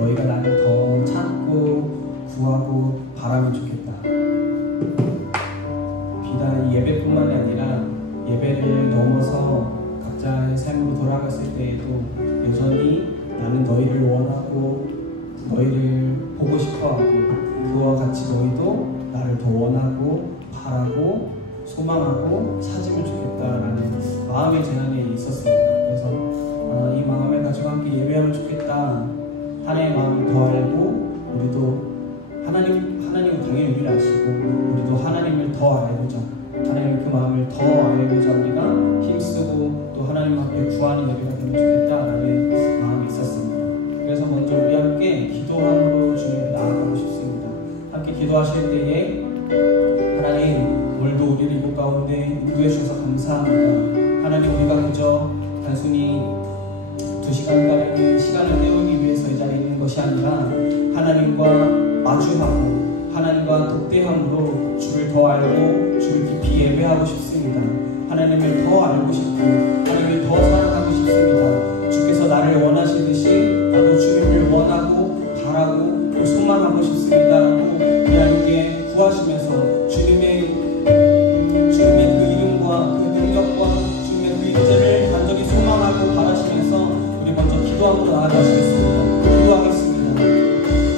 너희가 나를 더 찾고 구하고 바라면 좋겠다. 비단 예배뿐만이 아니라 예배를 넘어서 각자의 삶으로 돌아갔을 때에도 여전히 나는 너희를 원하고 너희를 보고 싶어하고 그와 같이 너희도 나를 더 원하고 바라고 소망하고 찾으면 좋겠다라는 마음의 재난이 있었습니다. 그래서 이 마음을 가지고 함께 예배하면 좋겠다. 하나님의 마음을 더 알고 우리도 하나님은 당연히 우리를 아시고 우리도 하나님을 더 알고자 하나님의 그 마음을 더 알고자 우리가 힘쓰고 또 하나님과 함께 구하는 예배가 되면 좋겠다라는 마음이 있었습니다. 그래서 먼저 우리 함께 기도함으로 주님께 나아가고 싶습니다. 함께 기도하실 때에 하나님 오늘도 우리를 이곳 가운데 인도해 주셔서 감사합니다. 하나님 우리가 그저 단순히 2시간가량의 시간을 때우기 위해서 이 자리에 있는 것이 아니라 하나님과 마주하고 하나님과 독대함으로 주를 더 알고 주를 깊이 예배하고 싶습니다. 하나님을 더 알고 싶고 하나님을 더 사랑하고 싶습니다. 주께서 나를 원하시듯이 나도 주님을 원하고 바라고 또 소망하고 싶습니다. 우리 하나님께 구하시면서 주님의 그 이름과 그 능력과 주님의 그 임재를 간절히 소망하고 바라시면서 우리 먼저 기도함으로 나아가시겠습니다. 기도하겠습니다.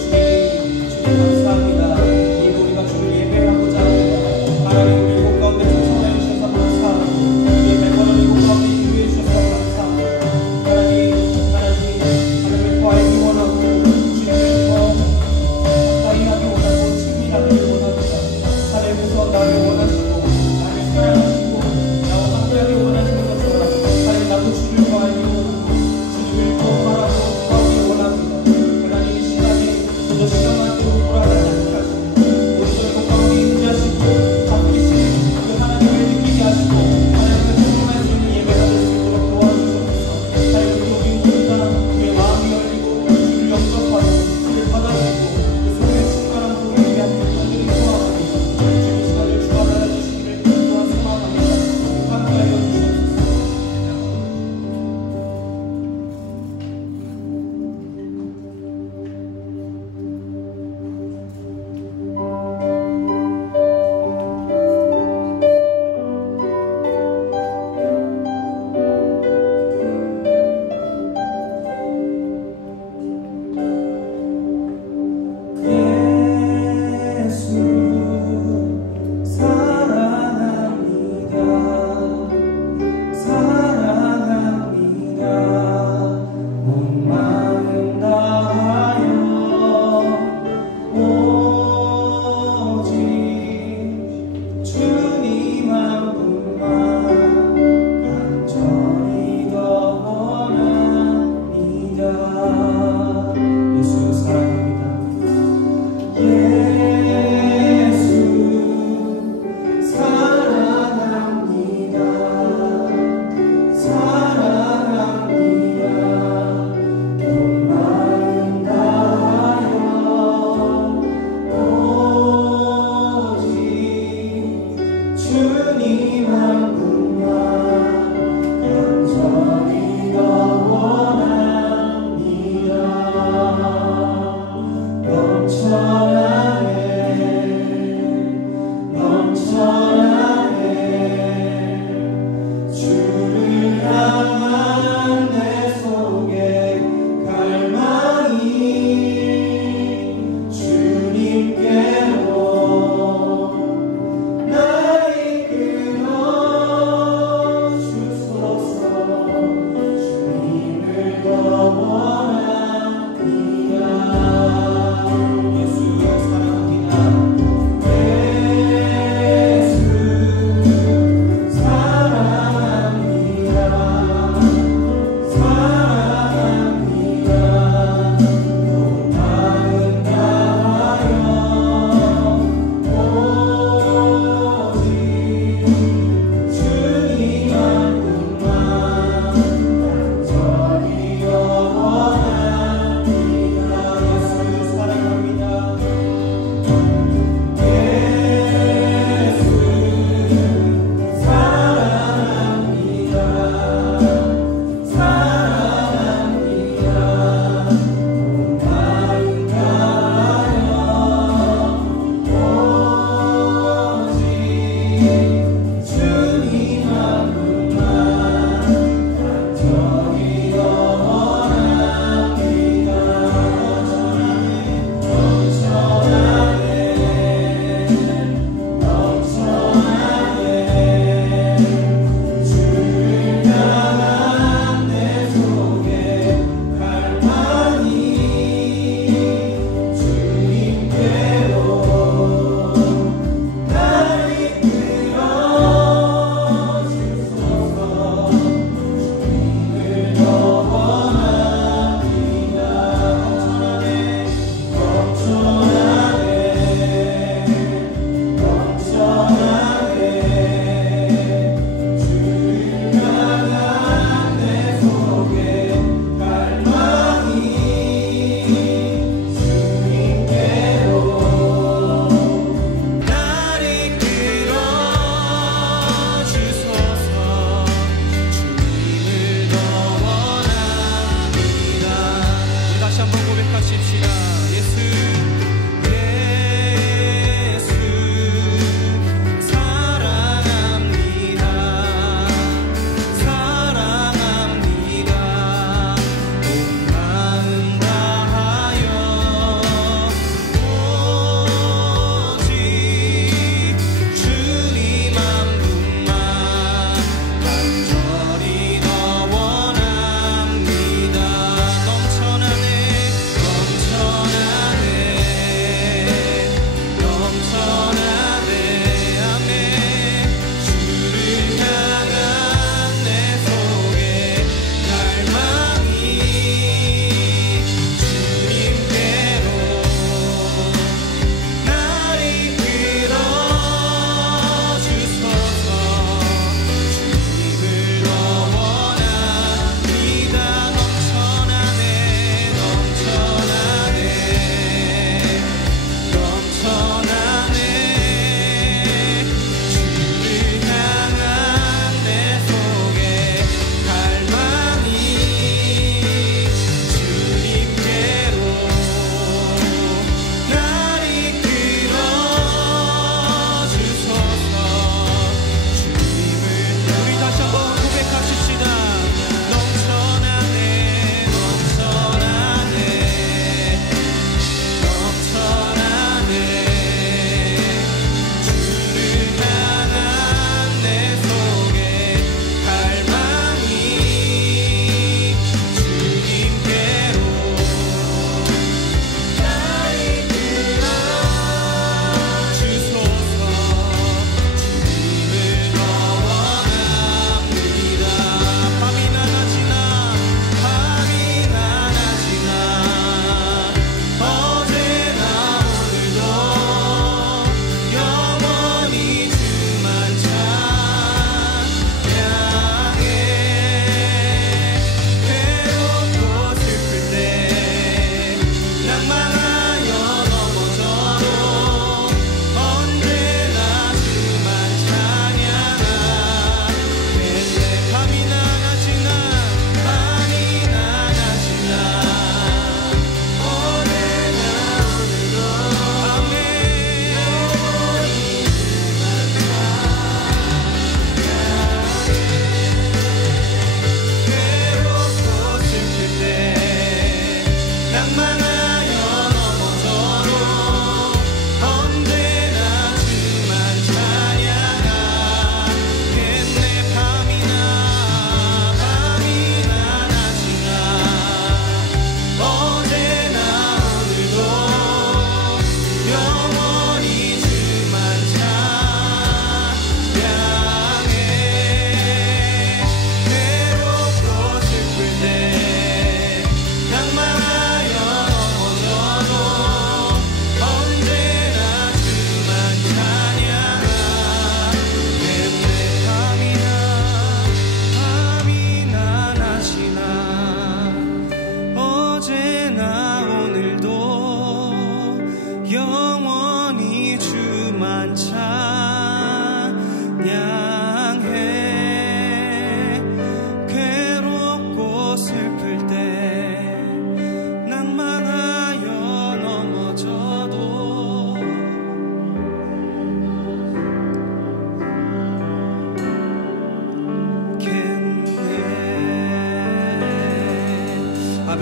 주님 감사합니다. 오늘도 우리가 주를 예배하고자 합니다. 하나님 우리 이곳 가운데 충성하여 주셔서 감사합니다. 우리 매번을 이곳 가운데 인도해 주셔서 감사합니다. 하나님을 더 알기 원하고 주님을 더 가까이 하기 원하고 친밀하기 원합니다. 하나님께서 나를 원하시고 나를 사랑하시고 나와 함께하기 원하시는 것처럼 하나님 나도 주를 더 알기 원하고 주님을 더 바라고 구하기 원합니다.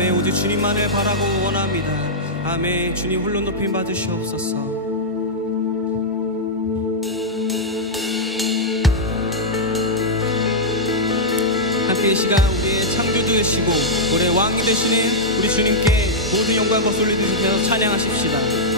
아멘. 오직 주님만을 바라고 원합니다. 아멘. 주님 홀로 높임 받으시옵소서. 함께 이 시간 우리의 창조 되시고 우리의 왕이 되시는 우리 주님께 모든 영광과 돌리드리면서 찬양하십시다.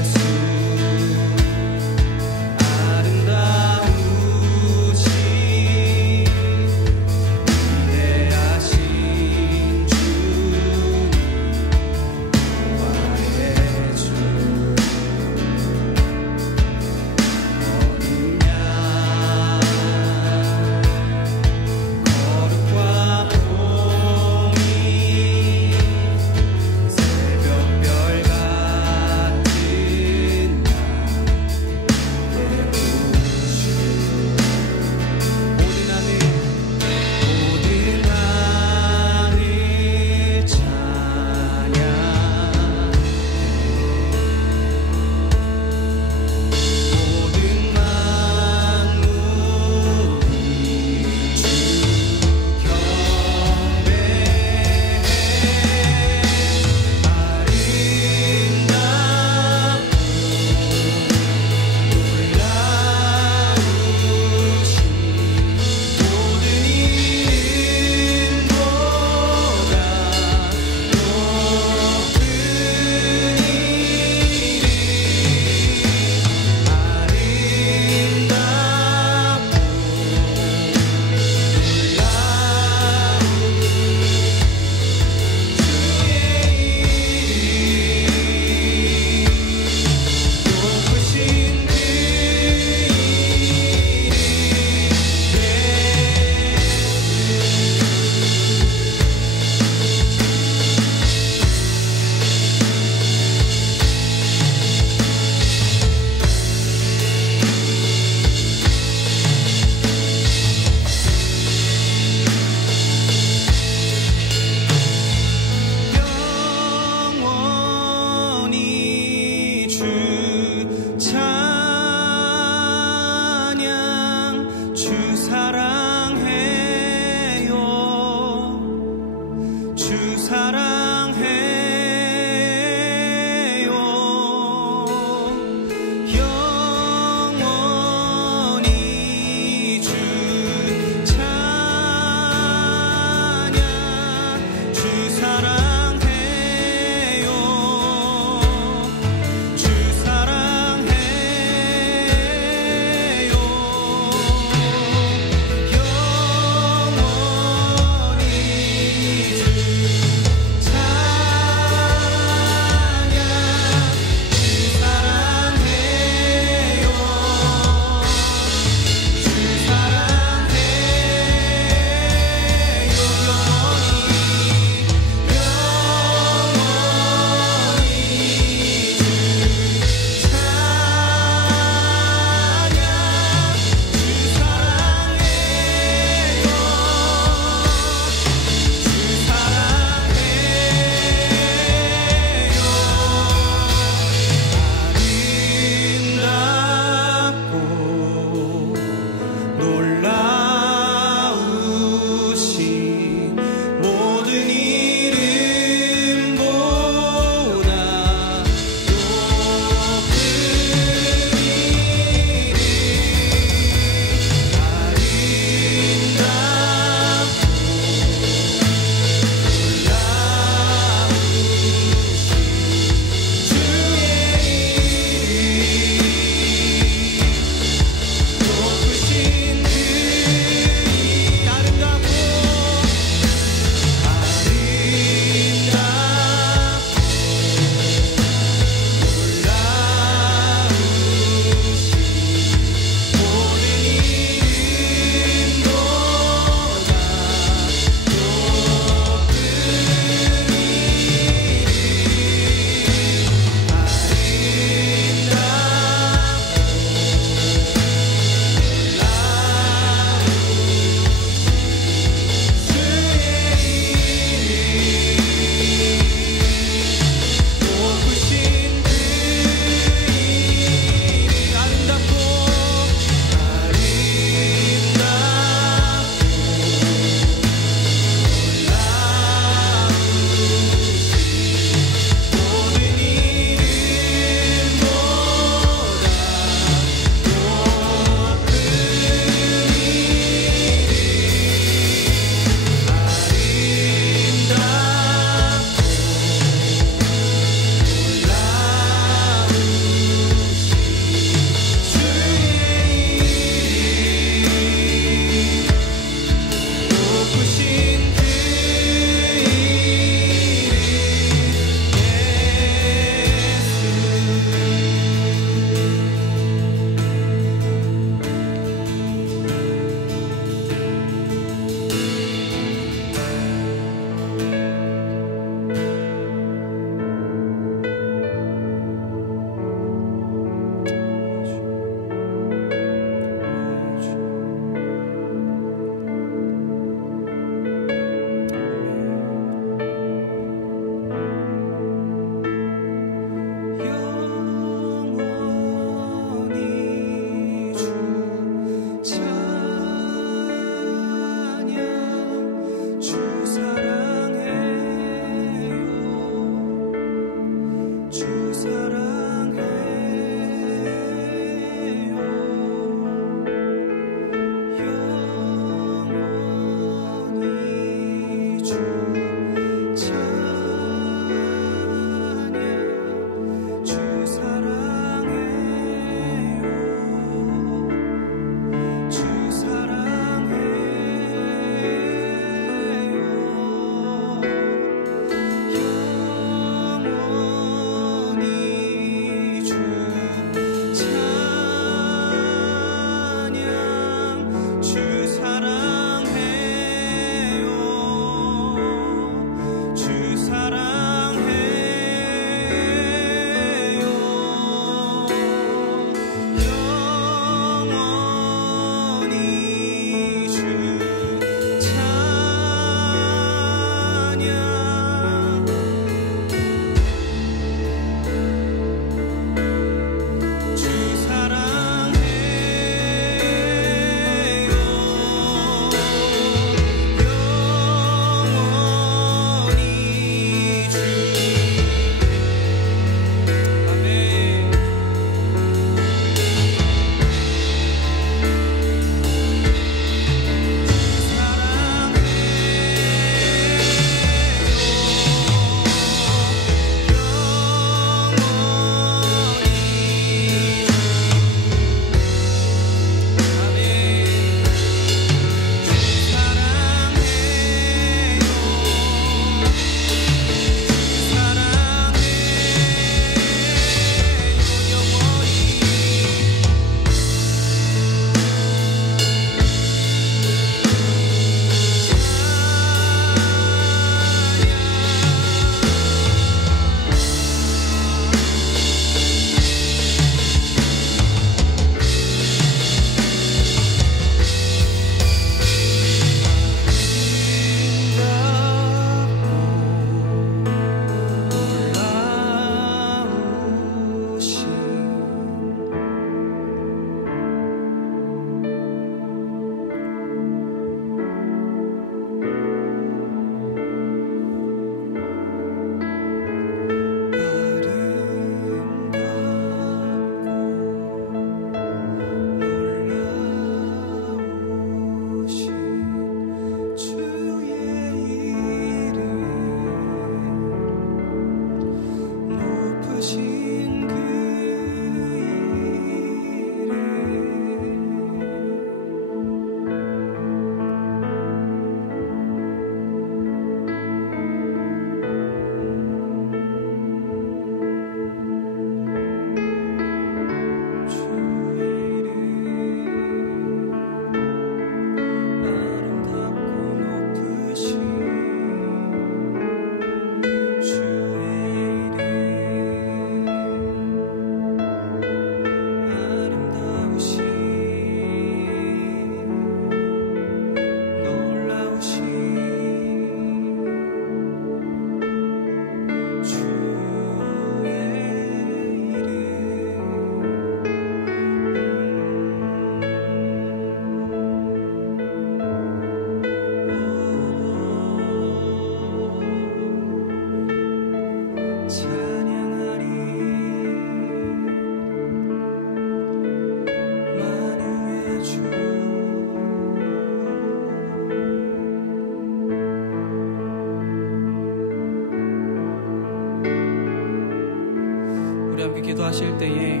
함께 기도하실 때에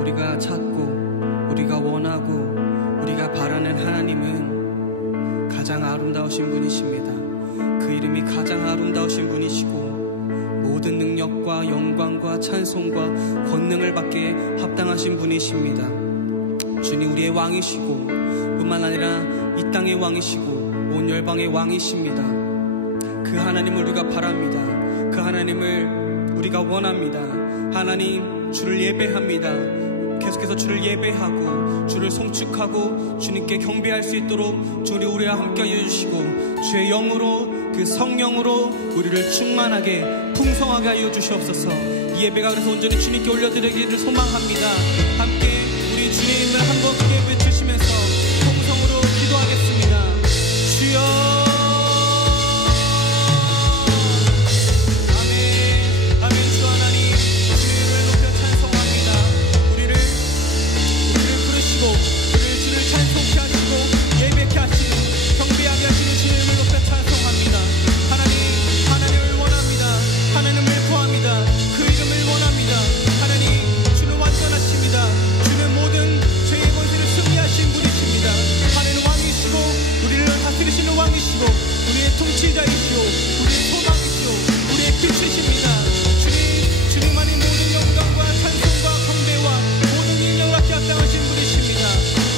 우리가 찾고 우리가 원하고 우리가 바라는 하나님은 가장 아름다우신 분이십니다. 그 이름이 가장 아름다우신 분이시고 모든 능력과 영광과 찬송과 권능을 받게 합당하신 분이십니다. 주님 우리의 왕이시고 뿐만 아니라 이 땅의 왕이시고 온 열방의 왕이십니다. 그 하나님을 우리가 바랍니다. 그 하나님을 우리가 원합니다. 하나님 주를 예배합니다. 계속해서 주를 예배하고 주를 송축하고 주님께 경배할 수 있도록 주를 우리와 함께 해주시고 주의 영으로 그 성령으로 우리를 충만하게 풍성하게 하여 주시옵소서. 이 예배가 그래서 온전히 주님께 올려드리기를 소망합니다. 함께 우리 주님을 한번 크게 외치시면서 통성으로 기도하겠습니다. 주여 아멘. 아멘. 주 하나님 주님을 높여 찬송합니다. 우리를 부르시고 우리를 주를 찬송케 하시고 예배케 하시는 경배하게 하시는 주님을 높여 찬송합니다. 하나님을 원합니다. 하나님을 구합니다. 그 이름을 원합니다. 하나님 주는 완전하십니다. 주는 모든 죄의 권세를 승리하신 분이십니다. 하나님은 왕이시고 우리를 다스리시는 왕이시고 우리의 통치자이시오 우리의 소망이시오 우리의 빛이십니다. 주님만이 모든 영광과 찬송과 경배와 모든 인정을 받게 합당하신 분이십니다.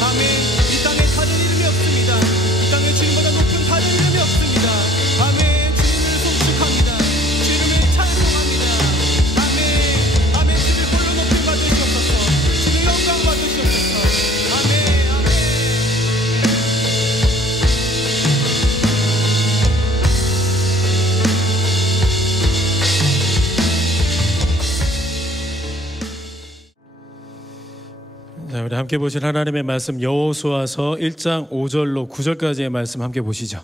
아멘. 이 땅에 다른 이름이 없습니다. 이 땅에 주님보다 높은 다른 이름이 없습니다. 아멘. 주님을 송축합니다. 주님을 찬송합니다. 아멘. 아멘. 주를 홀로 높임 받으시옵소서. 주를 영광 받으시옵소서. 아멘. 아멘. 자, 우리 함께 보실 하나님의 말씀 여호수아서 1장 5절로 9절까지의 말씀 함께 보시죠.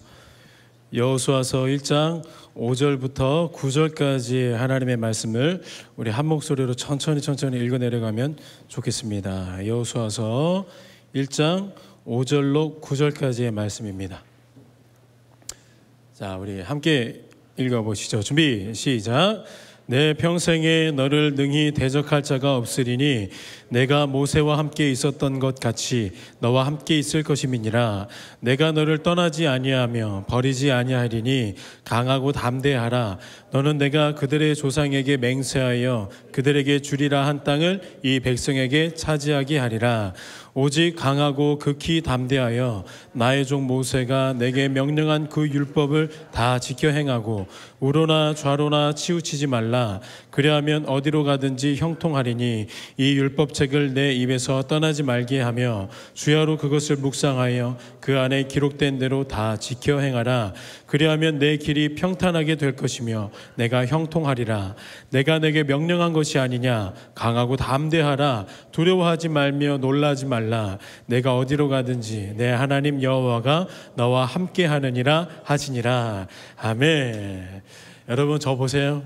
여호수아서 1장 5절부터 9절까지의 하나님의 말씀을 우리 한 목소리로 천천히 읽어 내려가면 좋겠습니다. 여호수아서 1장 5절로 9절까지의 말씀입니다. 자, 우리 함께 읽어 보시죠. 준비 시작. 내 평생에 너를 능히 대적할 자가 없으리니 내가 모세와 함께 있었던 것 같이 너와 함께 있을 것임이니라. 내가 너를 떠나지 아니하며 버리지 아니하리니 강하고 담대하라. 너는 내가 그들의 조상에게 맹세하여 그들에게 주리라 한 땅을 이 백성에게 차지하게 하리라. 오직 강하고 극히 담대하여 나의 종 모세가 내게 명령한 그 율법을 다 지켜 행하고 우로나 좌로나 치우치지 말라. 그리하면 어디로 가든지 형통하리니 이 율법책을 내 입에서 떠나지 말게 하며 주야로 그것을 묵상하여 그 안에 기록된 대로 다 지켜 행하라. 그리하면 내 길이 평탄하게 될 것이며 내가 형통하리라. 내가 내게 명령한 것이 아니냐. 강하고 담대하라. 두려워하지 말며 놀라지 말라. 내가 어디로 가든지 내 하나님 여호와가 너와 함께 하느니라 하시니라. 아멘. 여러분 저 보세요.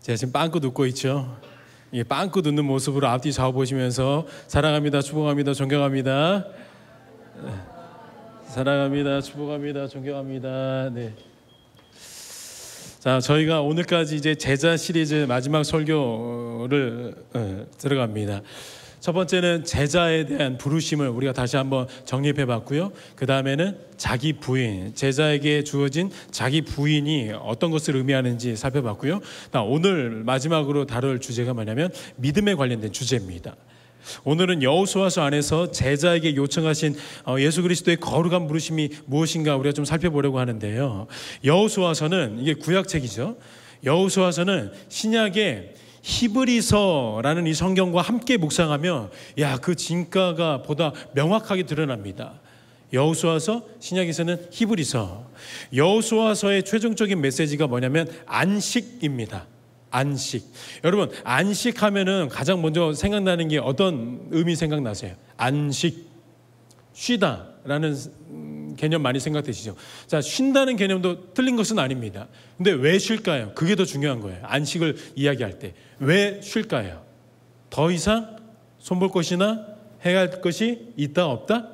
제가 지금 빵긋 웃고 있죠. 이 빵긋 웃는 모습으로 앞뒤 좌우 보시면서 사랑합니다, 축복합니다, 존경합니다. 사랑합니다, 축복합니다, 존경합니다. 네. 자, 저희가 오늘까지 이제 제자 시리즈 마지막 설교를 들어갑니다. 첫 번째는 제자에 대한 부르심을 우리가 다시 한번 정립해 봤고요. 그 다음에는 자기 부인, 제자에게 주어진 자기 부인이 어떤 것을 의미하는지 살펴봤고요. 오늘 마지막으로 다룰 주제가 뭐냐면 믿음에 관련된 주제입니다. 오늘은 여호수아서 안에서 제자에게 요청하신 예수 그리스도의 거룩한 부르심이 무엇인가 우리가 좀 살펴보려고 하는데요. 여호수아서는 이게 구약책이죠. 여호수아서는 신약의 히브리서라는 이 성경과 함께 묵상하며 그 진가가 보다 명확하게 드러납니다. 여호수아서, 신약에서는 히브리서. 여호수아서의 최종적인 메시지가 뭐냐면 안식입니다. 안식. 여러분, 안식하면은 가장 먼저 생각나는 게 어떤 의미 생각나세요? 안식, 쉬다라는 개념 많이 생각되시죠? 자, 쉰다는 개념도 틀린 것은 아닙니다. 근데 왜 쉴까요? 그게 더 중요한 거예요. 안식을 이야기할 때 왜 쉴까요? 더 이상 손볼 것이나 해야 할 것이 있다 없다?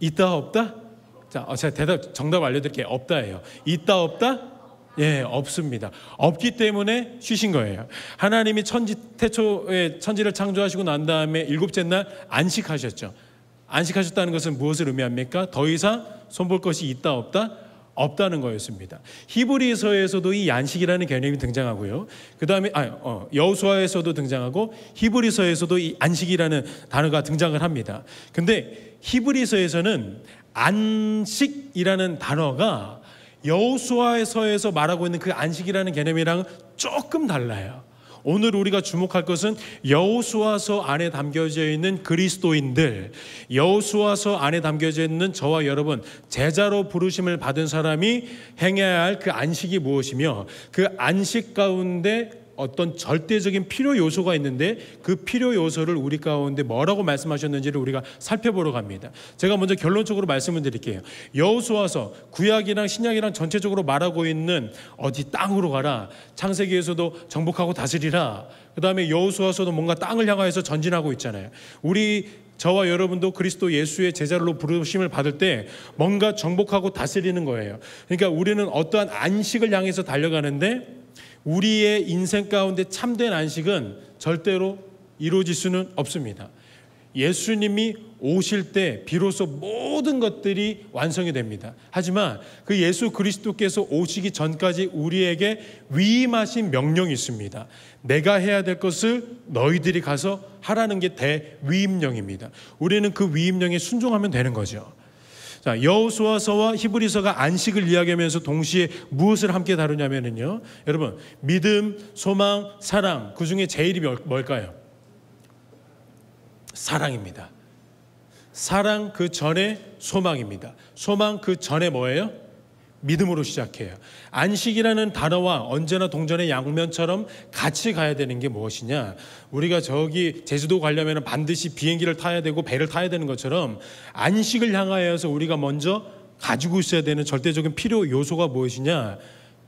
있다 없다? 자, 제가 정답 알려드릴게요. 없다예요. 있다 없다? 예, 없습니다. 없기 때문에 쉬신 거예요. 하나님이 태초에 천지를 창조하시고 난 다음에 일곱째 날 안식하셨죠. 안식하셨다는 것은 무엇을 의미합니까? 더 이상 손볼 것이 있다 없다? 없다는 거였습니다. 히브리서에서도 이 안식이라는 개념이 등장하고요. 그 다음에 여호수아에서도 등장하고 히브리서에서도 이 안식이라는 단어가 등장을 합니다. 근데 히브리서에서는 안식이라는 단어가 여호수아서에서 말하고 있는 그 안식이라는 개념이랑 조금 달라요. 오늘 우리가 주목할 것은 여호수아서 안에 담겨져 있는 그리스도인들, 여호수아서 안에 담겨져 있는 저와 여러분, 제자로 부르심을 받은 사람이 행해야 할 그 안식이 무엇이며, 그 안식 가운데 어떤 절대적인 필요 요소가 있는데 그 필요 요소를 우리 가운데 뭐라고 말씀하셨는지를 우리가 살펴보러 갑니다. 제가 먼저 결론적으로 말씀을 드릴게요. 여호수아서 구약이랑 신약이랑 전체적으로 말하고 있는 어디 땅으로 가라, 창세기에서도 정복하고 다스리라, 그 다음에 여호수아서도 뭔가 땅을 향하여서 전진하고 있잖아요. 저와 여러분도 그리스도 예수의 제자로 부르심을 받을 때 뭔가 정복하고 다스리는 거예요. 그러니까 우리는 어떠한 안식을 향해서 달려가는데 우리의 인생 가운데 참된 안식은 절대로 이루어질 수는 없습니다. 예수님이 오실 때 비로소 모든 것들이 완성이 됩니다. 하지만 그 예수 그리스도께서 오시기 전까지 우리에게 위임하신 명령이 있습니다. 내가 해야 될 것을 너희들이 가서 하라는 게 대위임령입니다. 우리는 그 위임령에 순종하면 되는 거죠. 자, 여호수아서와 히브리서가 안식을 이야기하면서 동시에 무엇을 함께 다루냐면요, 여러분, 믿음, 소망, 사랑, 그 중에 제일이 뭘까요? 사랑입니다. 사랑 그 전에 소망입니다. 소망 그 전에 뭐예요? 믿음으로 시작해요. 안식이라는 단어와 언제나 동전의 양면처럼 같이 가야 되는 게 무엇이냐? 우리가 저기 제주도 가려면 반드시 비행기를 타야 되고 배를 타야 되는 것처럼 안식을 향하여서 우리가 먼저 가지고 있어야 되는 절대적인 필요 요소가 무엇이냐?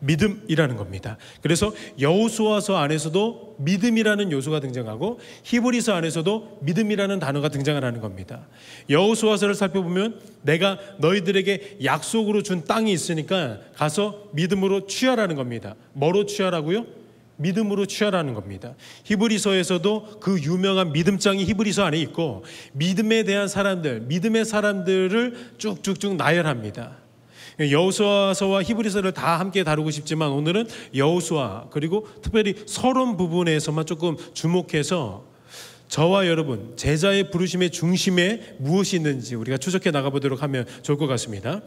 믿음이라는 겁니다. 그래서 여호수아서 안에서도 믿음이라는 요소가 등장하고 히브리서 안에서도 믿음이라는 단어가 등장을 하는 겁니다. 여호수아서를 살펴보면 내가 너희들에게 약속으로 준 땅이 있으니까 가서 믿음으로 취하라는 겁니다. 뭐로 취하라고요? 믿음으로 취하라는 겁니다. 히브리서에서도 그 유명한 믿음장이 히브리서 안에 있고 믿음에 대한 사람들, 믿음의 사람들을 쭉쭉쭉 나열합니다. 여호수아서와 히브리서를 다 함께 다루고 싶지만 오늘은 여호수아 그리고 특별히 서론 부분에서만 조금 주목해서 저와 여러분 제자의 부르심의 중심에 무엇이 있는지 우리가 추적해 나가보도록 하면 좋을 것 같습니다.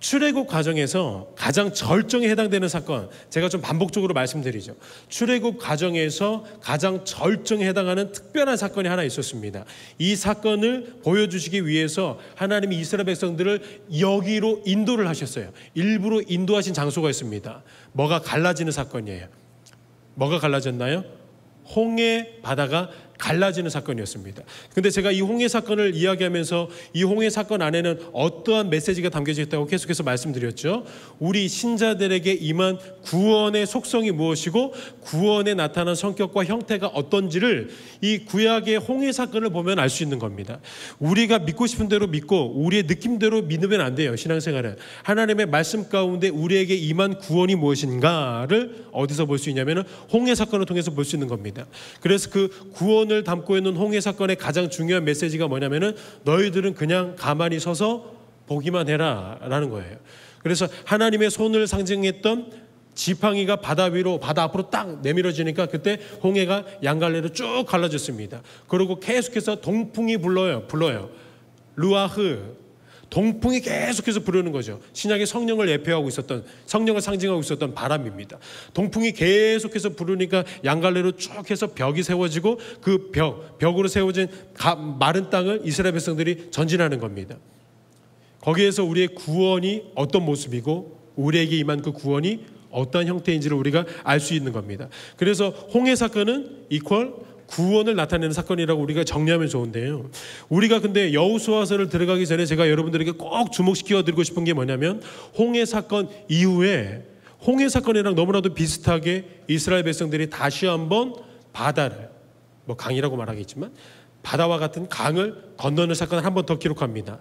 출애굽 과정에서 가장 절정에 해당되는 사건, 제가 좀 반복적으로 말씀드리죠. 출애굽 과정에서 가장 절정에 해당하는 특별한 사건이 하나 있었습니다. 이 사건을 보여주시기 위해서 하나님이 이스라엘 백성들을 여기로 인도를 하셨어요. 일부러 인도하신 장소가 있습니다. 뭐가 갈라지는 사건이에요. 뭐가 갈라졌나요? 홍해 바다가 갈라지는 사건이었습니다. 근데 제가 이 홍해 사건을 이야기하면서 이 홍해 사건 안에는 어떠한 메시지가 담겨져 있다고 계속해서 말씀드렸죠. 우리 신자들에게 임한 구원의 속성이 무엇이고 구원에 나타난 성격과 형태가 어떤지를 이 구약의 홍해 사건을 보면 알 수 있는 겁니다. 우리가 믿고 싶은 대로 믿고 우리의 느낌대로 믿으면 안 돼요. 신앙생활은 하나님의 말씀 가운데 우리에게 임한 구원이 무엇인가를 어디서 볼 수 있냐면 홍해 사건을 통해서 볼 수 있는 겁니다. 그래서 그 구원을 담고 있는 홍해 사건의 가장 중요한 메시지가 뭐냐면은 너희들은 그냥 가만히 서서 보기만 해라 라는 거예요. 그래서 하나님의 손을 상징했던 지팡이가 바다 위로 바다 앞으로 딱 내밀어지니까 그때 홍해가 양갈래로 쭉 갈라졌습니다. 그리고 계속해서 동풍이 불러요. 루아흐, 동풍이 계속해서 부르는 거죠. 신약의 성령을 예표하고 있었던, 성령을 상징하고 있었던 바람입니다. 동풍이 계속해서 부르니까 양갈래로 쭉 해서 벽이 세워지고 그 벽으로 세워진 마른 땅을 이스라엘 백성들이 전진하는 겁니다. 거기에서 우리의 구원이 어떤 모습이고 우리에게 임한 그 구원이 어떤 형태인지를 우리가 알 수 있는 겁니다. 그래서 홍해 사건은 이퀄 구원을 나타내는 사건이라고 우리가 정리하면 좋은데요. 우리가 근데 여호수아서를 들어가기 전에 제가 여러분들에게 꼭 주목시켜 드리고 싶은 게 뭐냐면 홍해 사건 이후에 홍해 사건이랑 너무나도 비슷하게 이스라엘 백성들이 다시 한번 바다를, 뭐 강이라고 말하겠지만 바다와 같은 강을 건너는 사건을 한 번 더 기록합니다.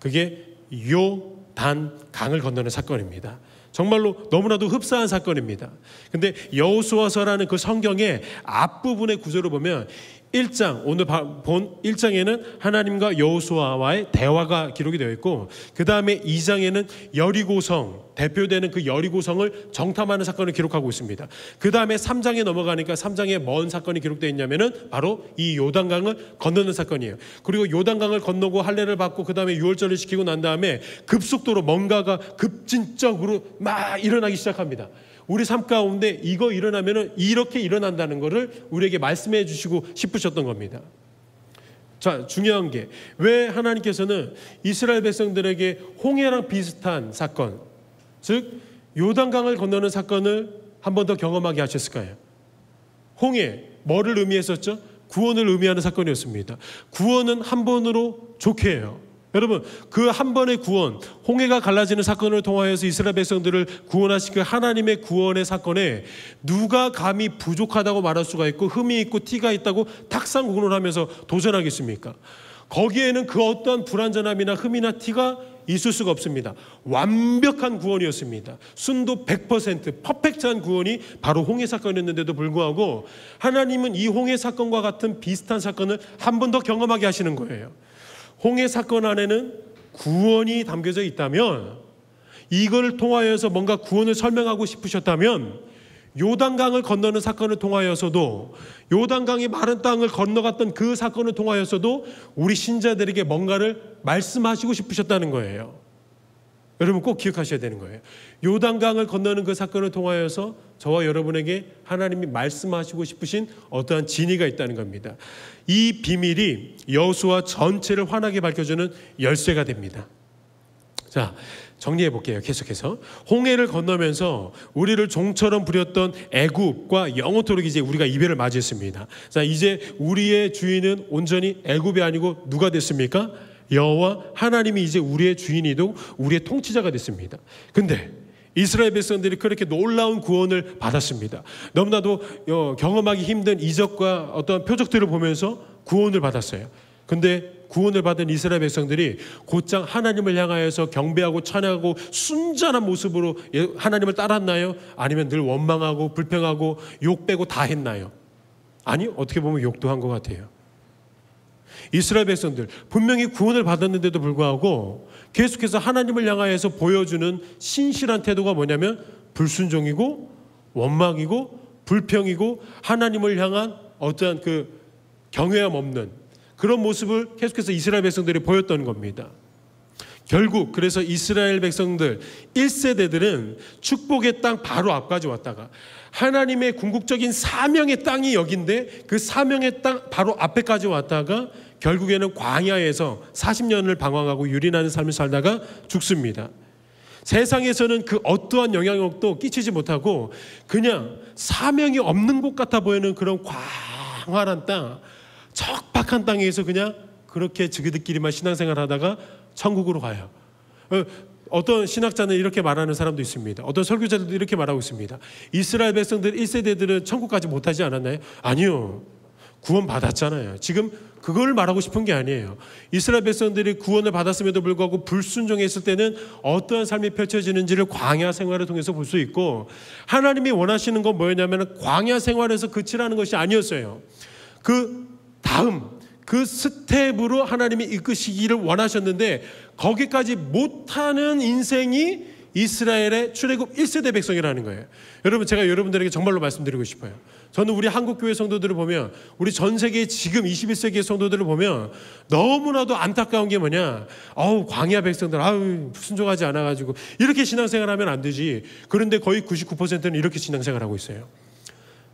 그게 요단 강을 건너는 사건입니다. 정말로 너무나도 흡사한 사건입니다. 근데 여호수아서라는 그 성경의 앞부분의 구조를 보면 1장, 오늘 본 1장에는 하나님과 여호수아와의 대화가 기록이 되어 있고, 그 다음에 2장에는 여리고성, 대표되는 그 여리고성을 정탐하는 사건을 기록하고 있습니다. 그 다음에 3장에 넘어가니까 3장에 뭔 사건이 기록되어 있냐면은 바로 이 요단강을 건너는 사건이에요. 그리고 요단강을 건너고 할례를 받고 그 다음에 유월절을 지키고 난 다음에 급속도로 뭔가가 급진적으로 막 일어나기 시작합니다. 우리 삶 가운데 이거 일어나면은 이렇게 일어난다는 것을 우리에게 말씀해 주시고 싶으셨던 겁니다. 자, 중요한 게 왜 하나님께서는 이스라엘 백성들에게 홍해랑 비슷한 사건, 즉 요단강을 건너는 사건을 한 번 더 경험하게 하셨을까요? 홍해, 뭐를 의미했었죠? 구원을 의미하는 사건이었습니다. 구원은 한 번으로 좋게 해요. 여러분, 그 한 번의 구원, 홍해가 갈라지는 사건을 통하여서 이스라엘 백성들을 구원하신 그 하나님의 구원의 사건에 누가 감히 부족하다고 말할 수가 있고 흠이 있고 티가 있다고 탁상공론하면서 도전하겠습니까? 거기에는 그 어떠한 불완전함이나 흠이나 티가 있을 수가 없습니다. 완벽한 구원이었습니다. 순도 100% 퍼펙트한 구원이 바로 홍해 사건이었는데도 불구하고 하나님은 이 홍해 사건과 같은 비슷한 사건을 한 번 더 경험하게 하시는 거예요. 홍해 사건 안에는 구원이 담겨져 있다면, 이걸 통하여서 뭔가 구원을 설명하고 싶으셨다면 요단강을 건너는 사건을 통하여서도, 요단강이 마른 땅을 건너갔던 그 사건을 통하여서도 우리 신자들에게 뭔가를 말씀하시고 싶으셨다는 거예요. 여러분 꼭 기억하셔야 되는 거예요. 요단강을 건너는 그 사건을 통하여서 저와 여러분에게 하나님이 말씀하시고 싶으신 어떠한 진의가 있다는 겁니다. 이 비밀이 여호수아 전체를 환하게 밝혀주는 열쇠가 됩니다. 자, 정리해 볼게요. 계속해서 홍해를 건너면서 우리를 종처럼 부렸던 애굽과 영원토록 이제 우리가 이별을 맞이했습니다. 자, 이제 우리의 주인은 온전히 애굽이 아니고 누가 됐습니까? 여호와 하나님이 이제 우리의 주인이고 우리의 통치자가 됐습니다. 근데 이스라엘 백성들이 그렇게 놀라운 구원을 받았습니다. 너무나도 경험하기 힘든 이적과 어떤 표적들을 보면서 구원을 받았어요. 근데 구원을 받은 이스라엘 백성들이 곧장 하나님을 향하여서 경배하고 찬양하고 순전한 모습으로 하나님을 따랐나요? 아니면 늘 원망하고 불평하고 욕 빼고 다 했나요? 아니, 어떻게 보면 욕도 한 것 같아요. 이스라엘 백성들 분명히 구원을 받았는데도 불구하고 계속해서 하나님을 향하여서 보여주는 신실한 태도가 뭐냐면 불순종이고 원망이고 불평이고 하나님을 향한 어떠한 그 경외함 없는 그런 모습을 계속해서 이스라엘 백성들이 보였던 겁니다. 결국 그래서 이스라엘 백성들 1세대들은 축복의 땅 바로 앞까지 왔다가 하나님의 궁극적인 사명의 땅이 여긴데 그 사명의 땅 바로 앞에까지 왔다가 결국에는 광야에서 40년을 방황하고 유린하는 삶을 살다가 죽습니다. 세상에서는 그 어떠한 영향력도 끼치지 못하고 그냥 사명이 없는 곳 같아 보이는 그런 광활한 땅, 척박한 땅에서 그냥 그렇게 지그들끼리만 신앙생활 하다가 천국으로 가요. 어떤 신학자는 이렇게 말하는 사람도 있습니다. 어떤 설교자들도 이렇게 말하고 있습니다. 이스라엘 백성들 1세대들은 천국까지 못하지 않았나요? 아니요. 구원 받았잖아요. 지금 그걸 말하고 싶은 게 아니에요. 이스라엘 백성들이 구원을 받았음에도 불구하고 불순종했을 때는 어떠한 삶이 펼쳐지는지를 광야 생활을 통해서 볼 수 있고, 하나님이 원하시는 건 뭐였냐면 광야 생활에서 그치라는 것이 아니었어요. 그 다음 그 스텝으로 하나님이 이끄시기를 원하셨는데 거기까지 못하는 인생이 이스라엘의 출애굽 1세대 백성이라는 거예요. 여러분, 제가 여러분들에게 정말로 말씀드리고 싶어요. 저는 우리 한국교회 성도들을 보면, 우리 전 세계 지금 21세기의 성도들을 보면 너무나도 안타까운 게 뭐냐, 광야 백성들 순종하지 않아가지고 이렇게 신앙생활하면 안 되지. 그런데 거의 99%는 이렇게 신앙생활하고 있어요.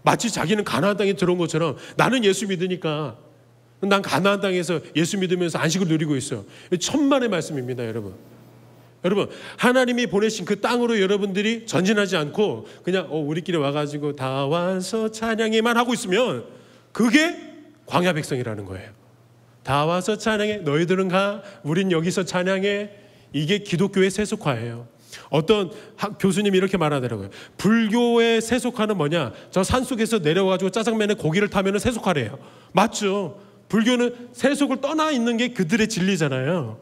마치 자기는 가나안 땅에 들어온 것처럼 나는 예수 믿으니까 난 가나안 땅에서 예수 믿으면서 안식을 누리고 있어요. 천만의 말씀입니다, 여러분. 여러분, 하나님이 보내신 그 땅으로 여러분들이 전진하지 않고 그냥 우리끼리 와가지고 다 와서 찬양해만 하고 있으면 그게 광야 백성이라는 거예요. 다 와서 찬양해, 너희들은 가, 우린 여기서 찬양해. 이게 기독교의 세속화예요. 어떤 교수님이 이렇게 말하더라고요. 불교의 세속화는 뭐냐, 저 산속에서 내려와가지고 짜장면에 고기를 타면 세속화래요. 맞죠? 불교는 세속을 떠나 있는 게 그들의 진리잖아요.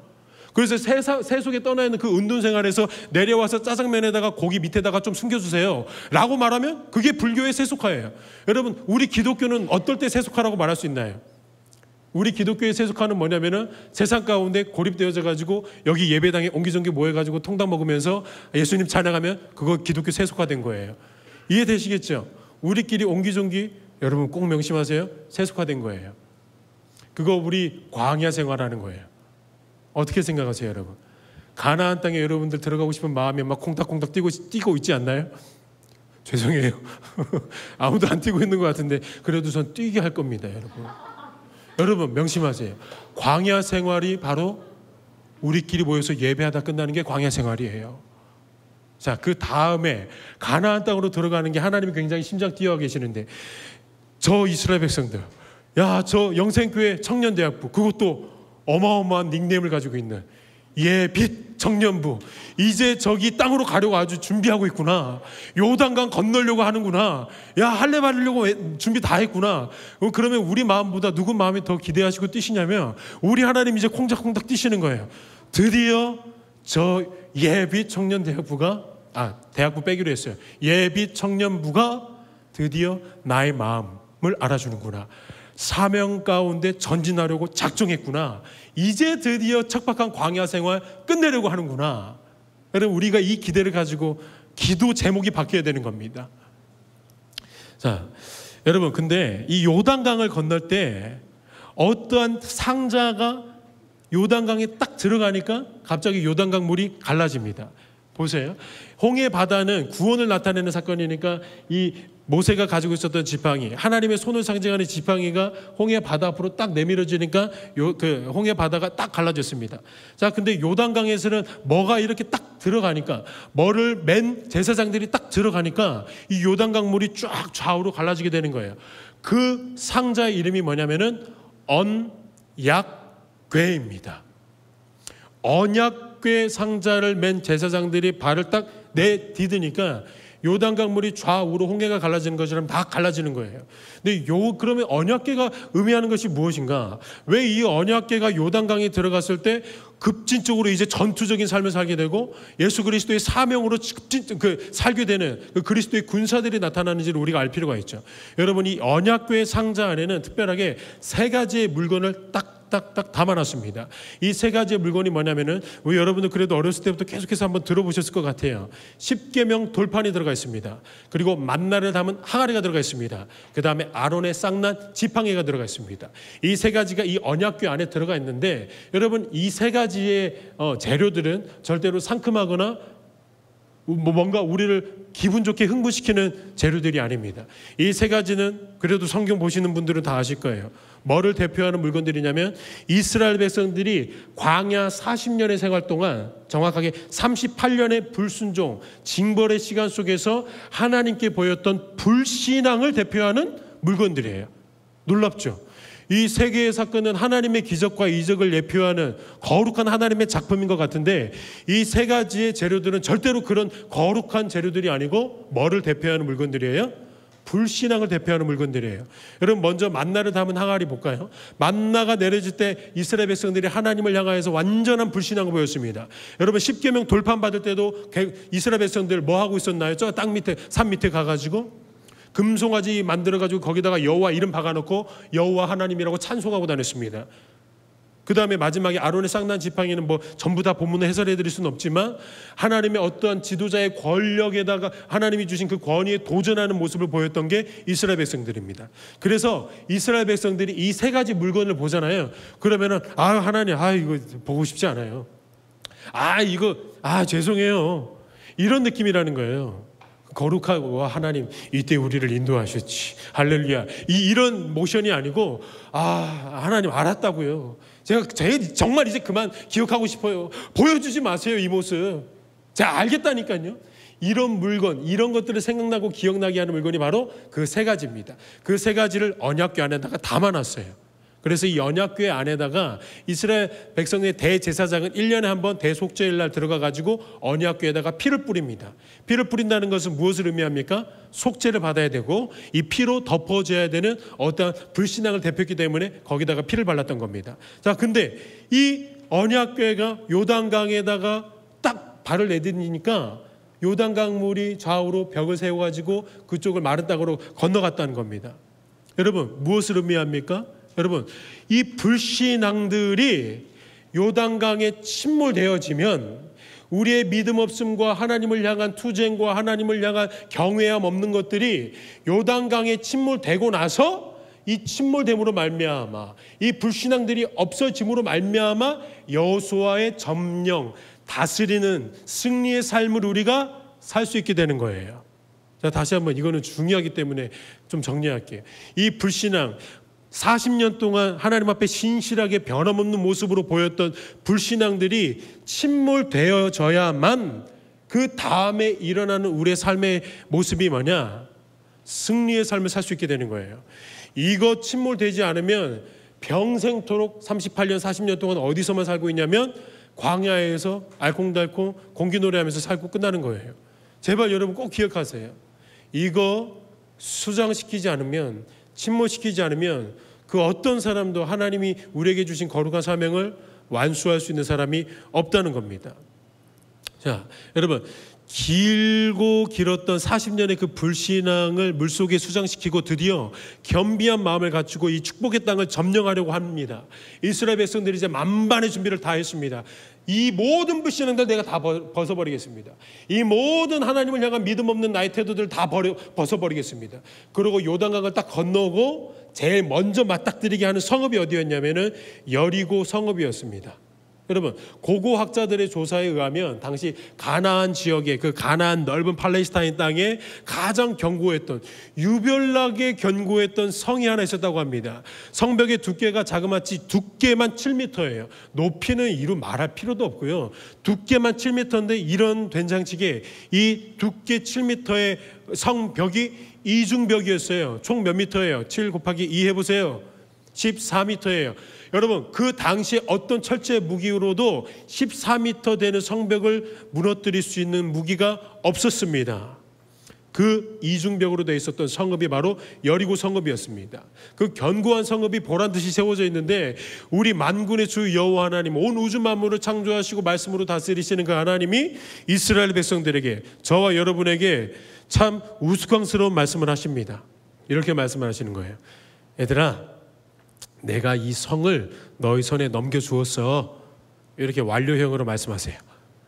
그래서 세속에 떠나 있는 그 은둔 생활에서 내려와서 짜장면에다가 고기 밑에다가 좀 숨겨주세요 라고 말하면 그게 불교의 세속화예요. 여러분, 우리 기독교는 어떨 때 세속화라고 말할 수 있나요? 우리 기독교의 세속화는 뭐냐면은 세상 가운데 고립되어져 가지고 여기 예배당에 옹기종기 모여가지고 통닭 먹으면서 예수님 찬양하면 그거 기독교 세속화된 거예요. 이해되시겠죠? 우리끼리 옹기종기, 여러분 꼭 명심하세요. 세속화된 거예요. 그거 우리 광야 생활하는 거예요. 어떻게 생각하세요, 여러분? 가나안 땅에 여러분들 들어가고 싶은 마음이 막 콩닥콩닥 뛰고 있지 않나요? 죄송해요. 아무도 안 뛰고 있는 것 같은데 그래도 전 뛰게 할 겁니다, 여러분. 여러분 명심하세요. 광야 생활이 바로 우리끼리 모여서 예배하다 끝나는 게 광야 생활이에요. 자, 그 다음에 가나안 땅으로 들어가는 게 하나님이 굉장히 심장 뛰어 계시는데 저 이스라엘 백성들, 야, 저 영생교회 청년대학부, 그것도 어마어마한 닉네임을 가지고 있는 예빛 청년부, 이제 저기 땅으로 가려고 아주 준비하고 있구나. 요단강 건너려고 하는구나. 야, 할례 받으려고 준비 다 했구나. 그러면 우리 마음보다 누구 마음이 더 기대하시고 뛰시냐면 우리 하나님 이제 콩닥콩닥 뛰시는 거예요. 드디어 저 예빛 청년대학부가, 대학부 빼기로 했어요. 예빛 청년부가 드디어 나의 마음을 알아주는구나. 사명 가운데 전진하려고 작정했구나. 이제 드디어 척박한 광야 생활 끝내려고 하는구나. 여러분, 우리가 이 기대를 가지고 기도 제목이 바뀌어야 되는 겁니다. 자, 여러분, 근데 이 요단강을 건널 때 어떠한 상자가 요단강에 딱 들어가니까 갑자기 요단강 물이 갈라집니다. 보세요. 홍해 바다는 구원을 나타내는 사건이니까 이 모세가 가지고 있었던 지팡이, 하나님의 손을 상징하는 지팡이가 홍해 바다 앞으로 딱 내밀어지니까 그 홍해 바다가 딱 갈라졌습니다. 자, 근데 요단강에서는 뭐가 이렇게 딱 들어가니까, 뭐를 맨 제사장들이 딱 들어가니까 이 요단강 물이 쫙 좌우로 갈라지게 되는 거예요. 그 상자의 이름이 뭐냐면은 언약궤입니다. 언약궤 상자를 맨 제사장들이 발을 딱 내디드니까 요단강 물이 좌우로 홍해가 갈라지는 것처럼 다 갈라지는 거예요. 근데 그러면 언약궤가 의미하는 것이 무엇인가? 왜 이 언약궤가 요단강에 들어갔을 때 급진적으로 이제 전투적인 삶을 살게 되고 예수 그리스도의 사명으로 살게 되는 그 그리스도의 군사들이 나타나는지를 우리가 알 필요가 있죠. 여러분, 이 언약궤 상자 안에는 특별하게 세 가지의 물건을 딱 담아놨습니다. 이 세 가지의 물건이 뭐냐면은, 우리 여러분들 그래도 어렸을 때부터 계속해서 한번 들어보셨을 것 같아요. 십계명 돌판이 들어가 있습니다. 그리고 만나를 담은 항아리가 들어가 있습니다. 그 다음에 아론의 쌍난 지팡이가 들어가 있습니다. 이 세 가지가 이 언약궤 안에 들어가 있는데, 여러분, 이 세 가지의 재료들은 절대로 상큼하거나 뭔가 우리를 기분 좋게 흥분시키는 재료들이 아닙니다. 이 세 가지는 그래도 성경 보시는 분들은 다 아실 거예요. 뭐를 대표하는 물건들이냐면, 이스라엘 백성들이 광야 40년의 생활 동안, 정확하게 38년의 불순종, 징벌의 시간 속에서 하나님께 보였던 불신앙을 대표하는 물건들이에요. 놀랍죠? 이 세 개의 사건은 하나님의 기적과 이적을 예표하는 거룩한 하나님의 작품인 것 같은데, 이 세 가지의 재료들은 절대로 그런 거룩한 재료들이 아니고 뭐를 대표하는 물건들이에요? 불신앙을 대표하는 물건들이에요. 여러분, 먼저 만나를 담은 항아리 볼까요? 만나가 내려질 때 이스라엘 백성들이 하나님을 향하여서 완전한 불신앙을 보였습니다. 여러분, 십계명 돌판 받을 때도 이스라엘 백성들 뭐 하고 있었나요? 저 땅 밑에, 산 밑에 가가지고 금송아지 만들어가지고 거기다가 여호와 이름 박아놓고 여호와 하나님이라고 찬송하고 다녔습니다. 그 다음에 마지막에 아론의 쌍난 지팡이는 뭐 전부 다 본문을 해설해 드릴 수는 없지만, 하나님의 어떠한 지도자의 권력에다가 하나님이 주신 그 권위에 도전하는 모습을 보였던 게 이스라엘 백성들입니다. 그래서 이스라엘 백성들이 이 세 가지 물건을 보잖아요. 그러면은 하나님, 이거 보고 싶지 않아요. 이거 죄송해요. 이런 느낌이라는 거예요. 거룩하고 하나님 이때 우리를 인도하셨지, 할렐루야, 이런 모션이 아니고, 하나님 알았다고요. 제가 정말 이제 그만 기억하고 싶어요. 보여주지 마세요, 이 모습. 제가 알겠다니까요. 이런 물건, 이런 것들을 생각나고 기억나게 하는 물건이 바로 그 세 가지입니다. 그 세 가지를 언약궤 안에다가 담아놨어요. 그래서 이 언약궤 안에다가 이스라엘 백성의 대제사장은 1년에 한 번 대속죄일 날 들어가 가지고 언약궤에다가 피를 뿌립니다. 피를 뿌린다는 것은 무엇을 의미합니까? 속죄를 받아야 되고 이 피로 덮어줘야 되는 어떤 불신앙을 대표했기 때문에 거기다가 피를 발랐던 겁니다. 자, 근데 이 언약궤가 요단강에다가 딱 발을 내딛으니까 요단강 물이 좌우로 벽을 세워가지고 그쪽을 마른 땅으로 건너갔다는 겁니다. 여러분, 무엇을 의미합니까? 여러분, 이 불신앙들이 요단강에 침몰되어지면 우리의 믿음 없음과 하나님을 향한 투쟁과 하나님을 향한 경외함 없는 것들이 요단강에 침몰되고 나서 이 침몰됨으로 말미암아, 이 불신앙들이 없어짐으로 말미암아 여호수아의 점령, 다스리는 승리의 삶을 우리가 살 수 있게 되는 거예요. 자, 다시 한번 이거는 중요하기 때문에 좀 정리할게요. 이 불신앙, 40년 동안 하나님 앞에 신실하게 변함없는 모습으로 보였던 불신앙들이 침몰되어져야만 그 다음에 일어나는 우리의 삶의 모습이 뭐냐? 승리의 삶을 살 수 있게 되는 거예요. 이거 침몰되지 않으면 평생토록 38년 40년 동안 어디서만 살고 있냐면 광야에서 알콩달콩 공기놀이하면서 살고 끝나는 거예요. 제발 여러분 꼭 기억하세요. 이거 수장시키지 않으면, 침몰시키지 않으면 그 어떤 사람도 하나님이 우리에게 주신 거룩한 사명을 완수할 수 있는 사람이 없다는 겁니다. 자, 여러분, 길고 길었던 40년의 그 불신앙을 물속에 수장시키고 드디어 겸비한 마음을 갖추고 이 축복의 땅을 점령하려고 합니다. 이스라엘 백성들이 이제 만반의 준비를 다 했습니다. 이 모든 불신앙들 내가 다 벗어버리겠습니다. 이 모든 하나님을 향한 믿음 없는 나의 태도들 다 벗어버리겠습니다. 그리고 요단강을 딱 건너고 제일 먼저 맞닥뜨리게 하는 성읍이 어디였냐면은 여리고 성읍이었습니다. 여러분, 고고학자들의 조사에 의하면 당시 가나안 지역의 그 가나안 넓은 팔레스타인 땅에 가장 견고했던, 유별나게 견고했던 성이 하나 있었다고 합니다. 성벽의 두께가 자그마치 두께만 7m예요. 높이는 이루 말할 필요도 없고요. 두께만 7m인데 이런 된장찌개, 이 두께 7m의 성벽이 이중벽이었어요. 총 몇 미터예요? 7 곱하기 2 해보세요. 14m예요. 여러분, 그 당시에 어떤 철제 무기로도 14m 되는 성벽을 무너뜨릴 수 있는 무기가 없었습니다. 그 이중벽으로 되어 있었던 성읍이 바로 여리고 성읍이었습니다. 그 견고한 성읍이 보란듯이 세워져 있는데 우리 만군의 주 여호와 하나님, 온 우주 만물을 창조하시고 말씀으로 다스리시는 그 하나님이 이스라엘 백성들에게, 저와 여러분에게 참 우스꽝스러운 말씀을 하십니다. 이렇게 말씀을 하시는 거예요. 얘들아, 내가 이 성을 너희 손에 넘겨주었어. 이렇게 완료형으로 말씀하세요.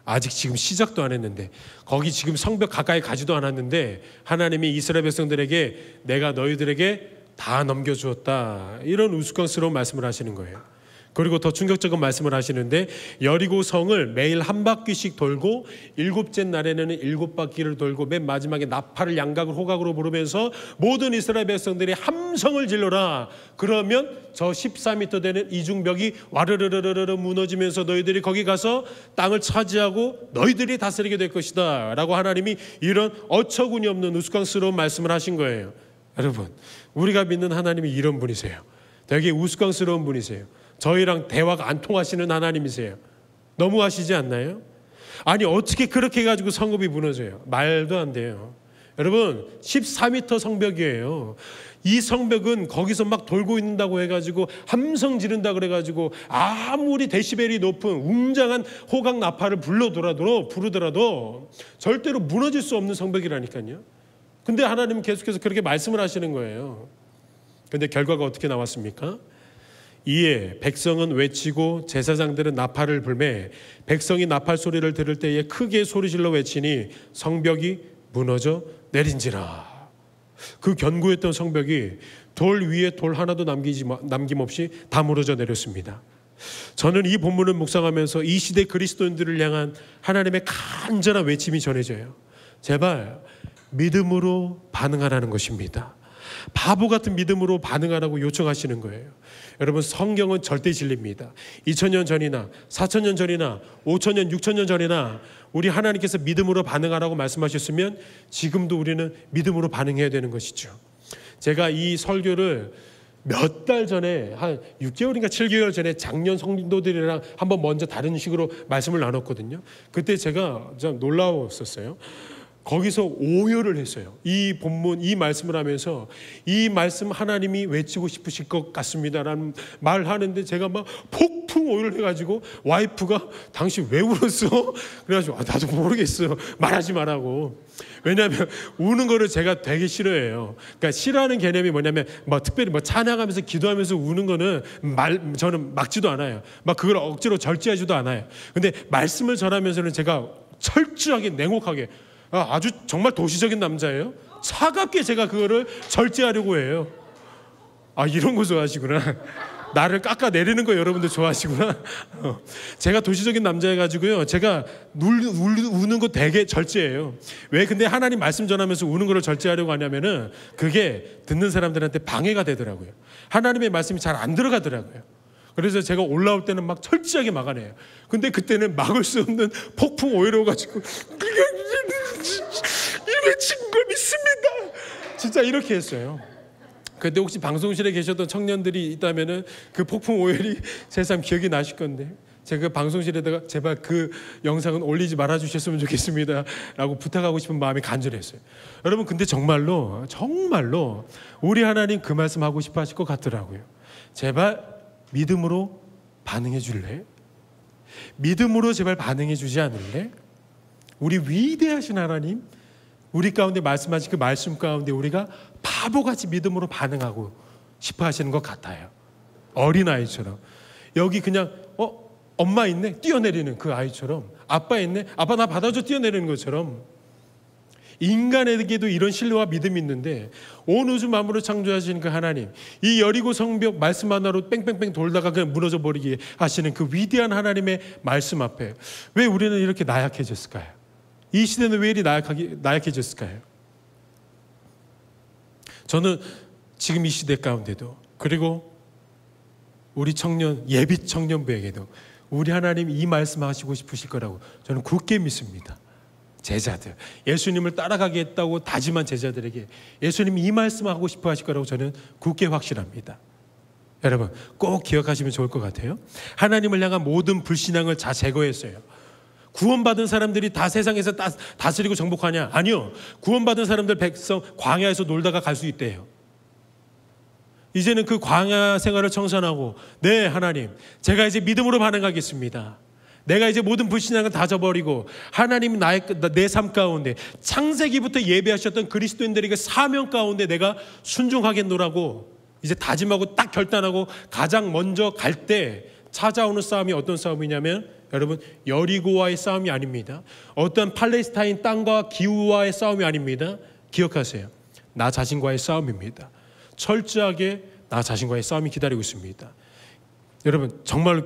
아직 지금 시작도 안 했는데, 거기 지금 성벽 가까이 가지도 않았는데 하나님이 이스라엘 백성들에게 내가 너희들에게 다 넘겨주었다, 이런 우스꽝스러운 말씀을 하시는 거예요. 그리고 더 충격적인 말씀을 하시는데, 여리고 성을 매일 한 바퀴씩 돌고 7째 날에는 7바퀴를 돌고 맨 마지막에 나팔을 양각을 호각으로 부르면서 모든 이스라엘 백성들이 함성을 질러라. 그러면 저 14m 되는 이중벽이 와르르르르르 무너지면서 너희들이 거기 가서 땅을 차지하고 너희들이 다스리게 될 것이다 라고 하나님이 이런 어처구니 없는 우스꽝스러운 말씀을 하신 거예요. 여러분, 우리가 믿는 하나님이 이런 분이세요. 되게 우스꽝스러운 분이세요. 저희랑 대화가 안 통하시는 하나님이세요. 너무하시지 않나요? 아니, 어떻게 그렇게 해가지고 성읍이 무너져요? 말도 안 돼요. 여러분, 14m 성벽이에요. 이 성벽은 거기서 막 돌고 있는다고 해가지고 함성 지른다 그래가지고 아무리 데시벨이 높은 웅장한 호각 나팔을 부르더라도 절대로 무너질 수 없는 성벽이라니까요. 근데 하나님은 계속해서 그렇게 말씀을 하시는 거예요. 근데 결과가 어떻게 나왔습니까? 이에 백성은 외치고 제사장들은 나팔을 불매 백성이 나팔 소리를 들을 때에 크게 소리질러 외치니 성벽이 무너져 내린지라. 그 견고했던 성벽이 돌 위에 돌 하나도 남김없이 다 무너져 내렸습니다. 저는 이 본문을 묵상하면서 이 시대 그리스도인들을 향한 하나님의 간절한 외침이 전해져요. 제발 믿음으로 반응하라는 것입니다. 바보 같은 믿음으로 반응하라고 요청하시는 거예요. 여러분, 성경은 절대 진리입니다. 2000년 전이나 4000년 전이나 5000년 6000년 전이나 우리 하나님께서 믿음으로 반응하라고 말씀하셨으면 지금도 우리는 믿음으로 반응해야 되는 것이죠. 제가 이 설교를 몇 달 전에, 한 6개월인가 7개월 전에 작년 성도들이랑 한번 먼저 다른 식으로 말씀을 나눴거든요. 그때 제가 좀 놀라웠었어요. 거기서 오열을 했어요. 이 본문, 이 말씀을 하면서 이 말씀 하나님이 외치고 싶으실 것 같습니다라는 말을 하는데 제가 막 폭풍 폭풍 오일을 해가지고 와이프가 당신 왜 울었어? 그래가지고 나도 모르겠어요. 말하지 말라고. 왜냐하면 우는 거를 제가 되게 싫어해요. 그러니까 싫어하는 개념이 뭐냐면 특별히 찬양하면서 기도하면서 우는 거는 저는 막지도 않아요. 그걸 억지로 절제하지도 않아요. 근데 말씀을 전하면서는 제가 철저하게 냉혹하게 아주 정말 도시적인 남자예요. 차갑게 제가 그거를 절제하려고 해요. 이런 거 좋아하시구나. 나를 깎아내리는 거 여러분들 좋아하시구나. 제가 도시적인 남자여가지고요. 제가 우는 거 되게 절제해요. 왜 근데 하나님 말씀 전하면서 우는 거를 절제하려고 하냐면은 그게 듣는 사람들한테 방해가 되더라고요. 하나님의 말씀이 잘 안 들어가더라고요. 그래서 제가 올라올 때는 막 철저하게 막아내요. 근데 그때는 막을 수 없는 폭풍 오해로가지고 이런 친구가 믿습니다. 진짜 이렇게 했어요. 근데 혹시 방송실에 계셨던 청년들이 있다면은 그 폭풍 오열이 새삼 기억이 나실 건데 제가 방송실에다가 제발 그 영상은 올리지 말아 주셨으면 좋겠습니다 라고 부탁하고 싶은 마음이 간절했어요. 여러분 근데 정말로 우리 하나님 그 말씀 하고 싶어 하실 것 같더라고요. 제발 믿음으로 반응해 줄래? 믿음으로 제발 반응해 주지 않을래? 우리 위대하신 하나님, 우리 가운데 말씀하신 그 말씀 가운데 우리가 바보같이 믿음으로 반응하고 싶어 하시는 것 같아요. 어린아이처럼. 여기 그냥 엄마 있네? 뛰어내리는 그 아이처럼. 아빠 있네? 아빠 나 받아줘 뛰어내리는 것처럼. 인간에게도 이런 신뢰와 믿음이 있는데 온 우주 만물을 창조하시는 그 하나님, 이 여리고 성벽 말씀 하나로 뺑뺑뺑 돌다가 그냥 무너져 버리게 하시는 그 위대한 하나님의 말씀 앞에 왜 우리는 이렇게 나약해졌을까요? 이 시대는 왜 이리 나약해졌을까요? 저는 지금 이 시대 가운데도 그리고 우리 예비 청년부에게도 우리 하나님 이 말씀 하시고 싶으실 거라고 저는 굳게 믿습니다. 제자들, 예수님을 따라가게 했다고 다짐한 제자들에게 예수님이 이 말씀하고 싶어 하실 거라고 저는 굳게 확신합니다. 여러분 꼭 기억하시면 좋을 것 같아요. 하나님을 향한 모든 불신앙을 다 제거했어요. 구원받은 사람들이 다 세상에서 다스리고 정복하냐? 아니요. 구원받은 사람들 백성 광야에서 놀다가 갈 수 있대요. 이제는 그 광야 생활을 청산하고 네 하나님 제가 이제 믿음으로 반응하겠습니다. 내가 이제 모든 불신앙을 다 저버리고 하나님 내 삶 가운데 창세기부터 예배하셨던 그리스도인들에게 사명 가운데 내가 순종하겠노라고 이제 다짐하고 딱 결단하고 가장 먼저 갈 때 찾아오는 싸움이 어떤 싸움이냐면 여러분 여리고와의 싸움이 아닙니다. 어떤 팔레스타인 땅과 기후와의 싸움이 아닙니다. 기억하세요. 나 자신과의 싸움입니다. 철저하게 나 자신과의 싸움이 기다리고 있습니다. 여러분 정말로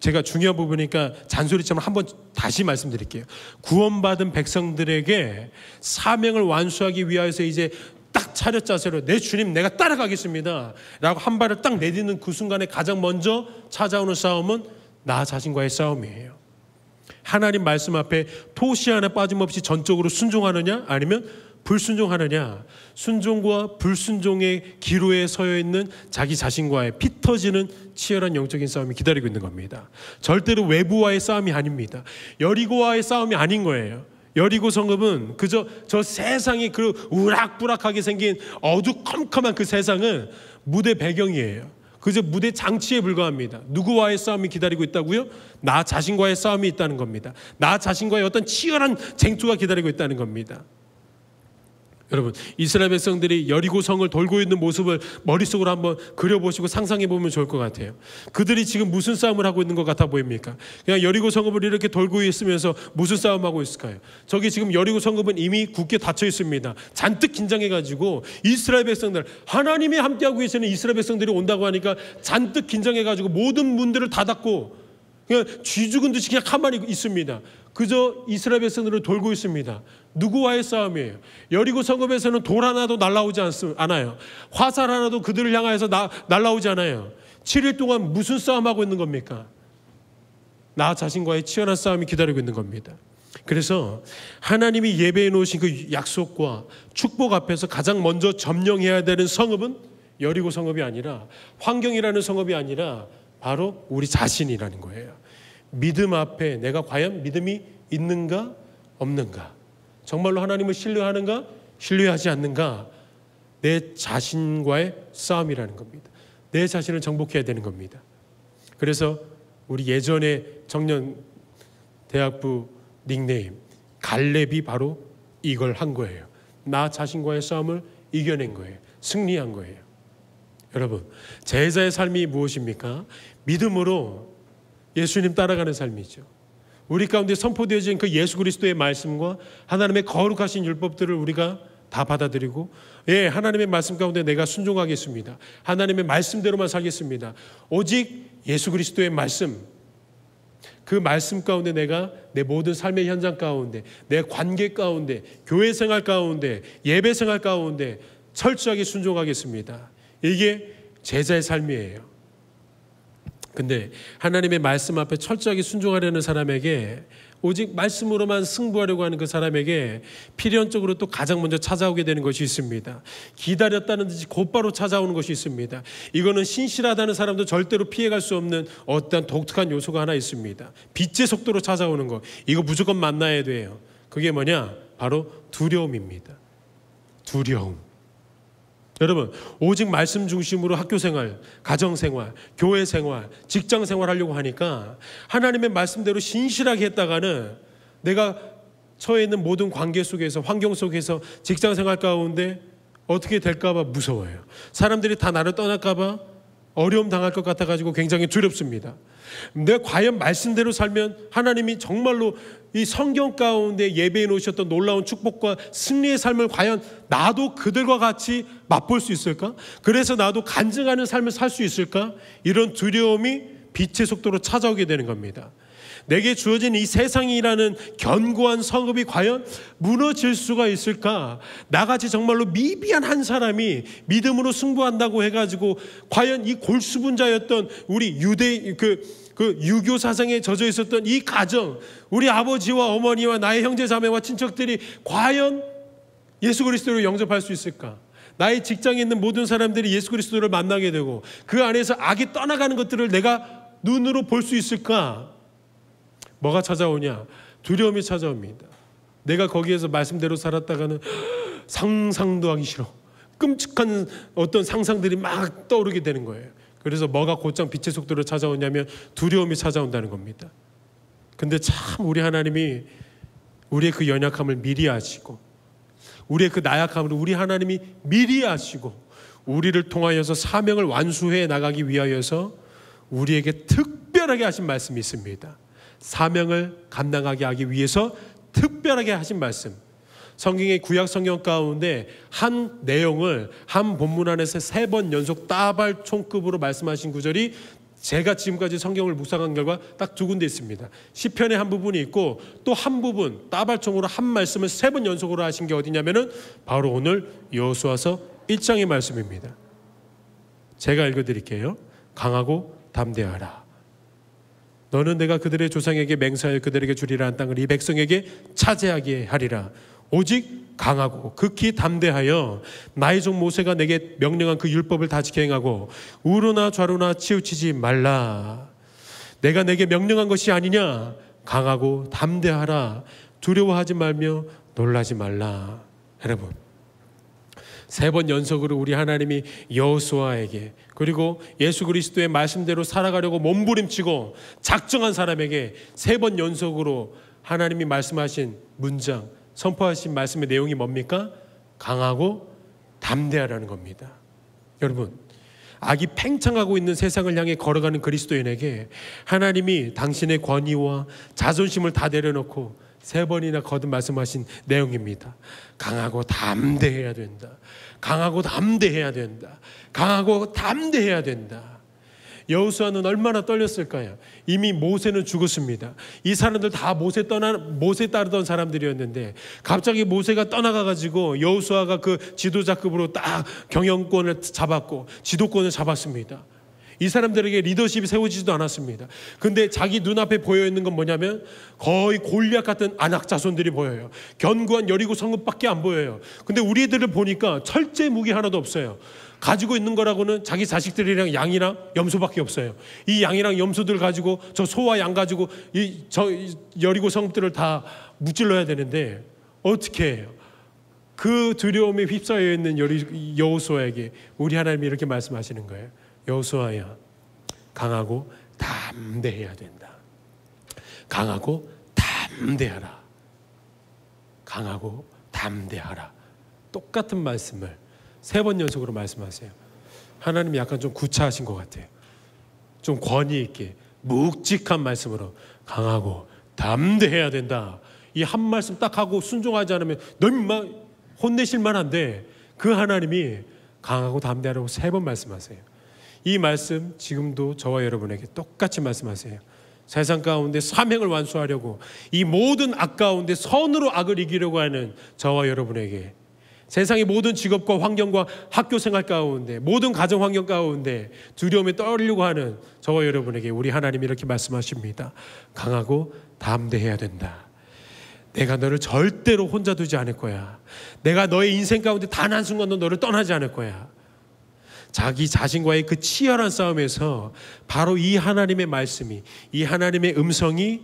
제가 중요한 부분이니까 잔소리처럼 한번 다시 말씀드릴게요. 구원받은 백성들에게 사명을 완수하기 위하여서 이제 딱 차렷 자세로 내 주님 내가 따라가겠습니다 라고 한 발을 딱 내딛는 그 순간에 가장 먼저 찾아오는 싸움은 나 자신과의 싸움이에요. 하나님 말씀 앞에 토시 하나 빠짐없이 전적으로 순종하느냐 아니면 불순종하느냐. 순종과 불순종의 기로에 서여 있는 자기 자신과의 피 터지는 치열한 영적인 싸움이 기다리고 있는 겁니다. 절대로 외부와의 싸움이 아닙니다. 여리고와의 싸움이 아닌 거예요. 여리고 성읍은 그저 저 세상이 그 우락부락하게 생긴 어두컴컴한 그 세상은 무대 배경이에요. 그저 무대 장치에 불과합니다. 누구와의 싸움이 기다리고 있다고요? 나 자신과의 싸움이 있다는 겁니다. 나 자신과의 어떤 치열한 쟁투가 기다리고 있다는 겁니다. 여러분 이스라엘 백성들이 여리고 성을 돌고 있는 모습을 머릿속으로 한번 그려보시고 상상해 보면 좋을 것 같아요. 그들이 지금 무슨 싸움을 하고 있는 것 같아 보입니까? 그냥 여리고 성읍을 이렇게 돌고 있으면서 무슨 싸움하고 있을까요? 저기 지금 여리고 성읍은 이미 굳게 닫혀 있습니다. 잔뜩 긴장해가지고 이스라엘 백성들 하나님이 함께하고 계시는 이스라엘 백성들이 온다고 하니까 잔뜩 긴장해가지고 모든 문들을 닫았고 그냥 쥐 죽은 듯이 그냥 가만히 있습니다. 그저 이스라엘 백성들을 돌고 있습니다. 누구와의 싸움이에요? 여리고 성읍에서는 돌 하나도 날아오지 않아요. 화살 하나도 그들을 향하여서 날아오지 않아요. 7일 동안 무슨 싸움하고 있는 겁니까? 나 자신과의 치열한 싸움이 기다리고 있는 겁니다. 그래서 하나님이 예배해 놓으신 그 약속과 축복 앞에서 가장 먼저 점령해야 되는 성읍은 여리고 성읍이 아니라 환경이라는 성읍이 아니라 바로 우리 자신이라는 거예요. 믿음 앞에 내가 과연 믿음이 있는가 없는가, 정말로 하나님을 신뢰하는가 신뢰하지 않는가, 내 자신과의 싸움이라는 겁니다. 내 자신을 정복해야 되는 겁니다. 그래서 우리 예전에 청년 대학부 닉네임 갈렙이 바로 이걸 한 거예요. 나 자신과의 싸움을 이겨낸 거예요. 승리한 거예요. 여러분, 제자의 삶이 무엇입니까? 믿음으로 예수님 따라가는 삶이죠. 우리 가운데 선포되어진 그 예수 그리스도의 말씀과 하나님의 거룩하신 율법들을 우리가 다 받아들이고, 예, 하나님의 말씀 가운데 내가 순종하겠습니다. 하나님의 말씀대로만 살겠습니다. 오직 예수 그리스도의 말씀, 그 말씀 가운데 내가 내 모든 삶의 현장 가운데, 내 관계 가운데, 교회 생활 가운데, 예배 생활 가운데 철저하게 순종하겠습니다. 이게 제자의 삶이에요. 근데 하나님의 말씀 앞에 철저하게 순종하려는 사람에게, 오직 말씀으로만 승부하려고 하는 그 사람에게 필연적으로 또 가장 먼저 찾아오게 되는 것이 있습니다. 기다렸다는 듯이 곧바로 찾아오는 것이 있습니다. 이거는 신실하다는 사람도 절대로 피해갈 수 없는 어떤 독특한 요소가 하나 있습니다. 빛의 속도로 찾아오는 거, 이거 무조건 만나야 돼요. 그게 뭐냐? 바로 두려움입니다. 두려움. 여러분, 오직 말씀 중심으로 학교 생활, 가정 생활, 교회 생활, 직장 생활 하려고 하니까 하나님의 말씀대로 신실하게 했다가는 내가 처해 있는 모든 관계 속에서, 환경 속에서, 직장 생활 가운데 어떻게 될까 봐 무서워요. 사람들이 다 나를 떠날까 봐 어려움 당할 것 같아가지고 굉장히 두렵습니다. 내가 과연 말씀대로 살면 하나님이 정말로 이 성경 가운데 예배해 놓으셨던 놀라운 축복과 승리의 삶을 과연 나도 그들과 같이 맛볼 수 있을까? 그래서 나도 간증하는 삶을 살 수 있을까? 이런 두려움이 빛의 속도로 찾아오게 되는 겁니다. 내게 주어진 이 세상이라는 견고한 성읍이 과연 무너질 수가 있을까? 나같이 정말로 미비한 한 사람이 믿음으로 승부한다고 해가지고 과연 이 골수분자였던 우리 그 유교 사상에 젖어 있었던 이 가정, 우리 아버지와 어머니와 나의 형제 자매와 친척들이 과연 예수 그리스도를 영접할 수 있을까? 나의 직장에 있는 모든 사람들이 예수 그리스도를 만나게 되고 그 안에서 악이 떠나가는 것들을 내가 눈으로 볼 수 있을까? 뭐가 찾아오냐? 두려움이 찾아옵니다. 내가 거기에서 말씀대로 살았다가는 상상도 하기 싫어. 끔찍한 어떤 상상들이 막 떠오르게 되는 거예요. 그래서 뭐가 곧장 빛의 속도로 찾아오냐면 두려움이 찾아온다는 겁니다. 근데 참 우리 하나님이 우리의 그 연약함을 미리 아시고, 우리의 그 나약함을 우리 하나님이 미리 아시고, 우리를 통하여서 사명을 완수해 나가기 위하여서 우리에게 특별하게 하신 말씀이 있습니다. 사명을 감당하게 하기 위해서 특별하게 하신 말씀. 성경의 구약 성경 가운데 한 내용을 한 본문 안에서 3번 연속 따발총급으로 말씀하신 구절이 제가 지금까지 성경을 묵상한 결과 딱 2군데 있습니다. 시편의 한 부분이 있고 또 한 부분 따발총으로 한 말씀을 3번 연속으로 하신 게 어디냐면은 바로 오늘 여호수아서 1장의 말씀입니다. 제가 읽어드릴게요. 강하고 담대하라. 너는 내가 그들의 조상에게 맹세하여 그들에게 주리라 한 땅을 이 백성에게 차지하게 하리라. 오직 강하고 극히 담대하여 나의 종 모세가 내게 명령한 그 율법을 다 지켜 행하고 우로나 좌로나 치우치지 말라. 내가 내게 명령한 것이 아니냐? 강하고 담대하라. 두려워하지 말며 놀라지 말라. 여러분, 3번 연속으로 우리 하나님이 여호수아에게, 그리고 예수 그리스도의 말씀대로 살아가려고 몸부림치고 작정한 사람에게 3번 연속으로 하나님이 말씀하신 문장, 선포하신 말씀의 내용이 뭡니까? 강하고 담대하라는 겁니다. 여러분, 악이 팽창하고 있는 세상을 향해 걸어가는 그리스도인에게 하나님이 당신의 권위와 자존심을 다 내려놓고 3번이나 거듭 말씀하신 내용입니다. 강하고 담대해야 된다. 강하고 담대해야 된다. 강하고 담대해야 된다. 여호수아는 얼마나 떨렸을까요? 이미 모세는 죽었습니다. 이 사람들 다 모세 따르던 사람들이었는데 갑자기 모세가 떠나가가지고 여호수아가 그 지도자급으로 딱 경영권을 잡았고 지도권을 잡았습니다. 이 사람들에게 리더십이 세워지지도 않았습니다. 근데 자기 눈앞에 보여있는 건 뭐냐면 거의 골리앗 같은 안악 자손들이 보여요. 견고한 여리고 성읍밖에 안 보여요. 근데 우리들을 보니까 철제 무기 하나도 없어요. 가지고 있는 거라고는 자기 자식들이랑 양이랑 염소밖에 없어요. 이 양이랑 염소들 가지고 저 소와 양 가지고 저 여리고 성읍들을 다 무찔러야 되는데 어떻게 해요? 그 두려움에 휩싸여 있는 여호수아에게 우리 하나님이 이렇게 말씀하시는 거예요. 여호수아야, 강하고 담대해야 된다. 강하고 담대하라. 강하고 담대하라. 똑같은 말씀을 3번 연속으로 말씀하세요. 하나님이 약간 좀 구차하신 것 같아요. 좀 권위 있게 묵직한 말씀으로 강하고 담대해야 된다. 이 한 말씀 딱 하고 순종하지 않으면 너 인마 혼내실 만한데 그 하나님이 강하고 담대하라고 3번 말씀하세요. 이 말씀 지금도 저와 여러분에게 똑같이 말씀하세요. 세상 가운데 사명을 완수하려고 이 모든 악 가운데 선으로 악을 이기려고 하는 저와 여러분에게, 세상의 모든 직업과 환경과 학교 생활 가운데 모든 가정 환경 가운데 두려움에 떨리려고 하는 저와 여러분에게 우리 하나님이 이렇게 말씀하십니다. 강하고 담대해야 된다. 내가 너를 절대로 혼자 두지 않을 거야. 내가 너의 인생 가운데 단 한순간도 너를 떠나지 않을 거야. 자기 자신과의 그 치열한 싸움에서 바로 이 하나님의 말씀이, 이 하나님의 음성이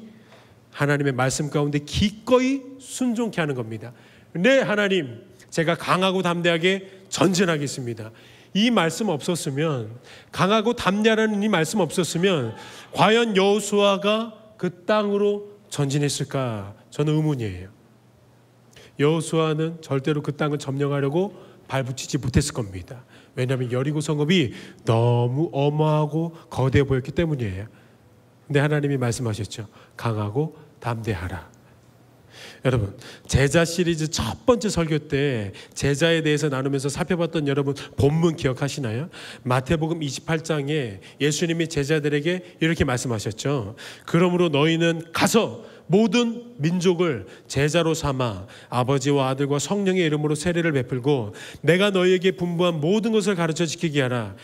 하나님의 말씀 가운데 기꺼이 순종케 하는 겁니다. 네, 하나님, 제가 강하고 담대하게 전진하겠습니다. 이 말씀 없었으면, 강하고 담대하라는 이 말씀 없었으면 과연 여호수아가 그 땅으로 전진했을까? 저는 의문이에요. 여호수아는 절대로 그 땅을 점령하려고 발붙이지 못했을 겁니다. 왜냐하면 여리고 성읍이 너무 어마하고 거대해 보였기 때문이에요. 근데 하나님이 말씀하셨죠. 강하고 담대하라. 여러분, 제자 시리즈 첫 번째 설교 때 제자에 대해서 나누면서 살펴봤던 여러분 본문 기억하시나요? 마태복음 28장에 예수님이 제자들에게 이렇게 말씀하셨죠. 그러므로 너희는 가서 모든 민족을 제자로 삼아 아버지와 아들과 성령의 이름으로 세례를 베풀고 내가 너희에게 분부한 모든 것을 가르쳐 지키게 하라.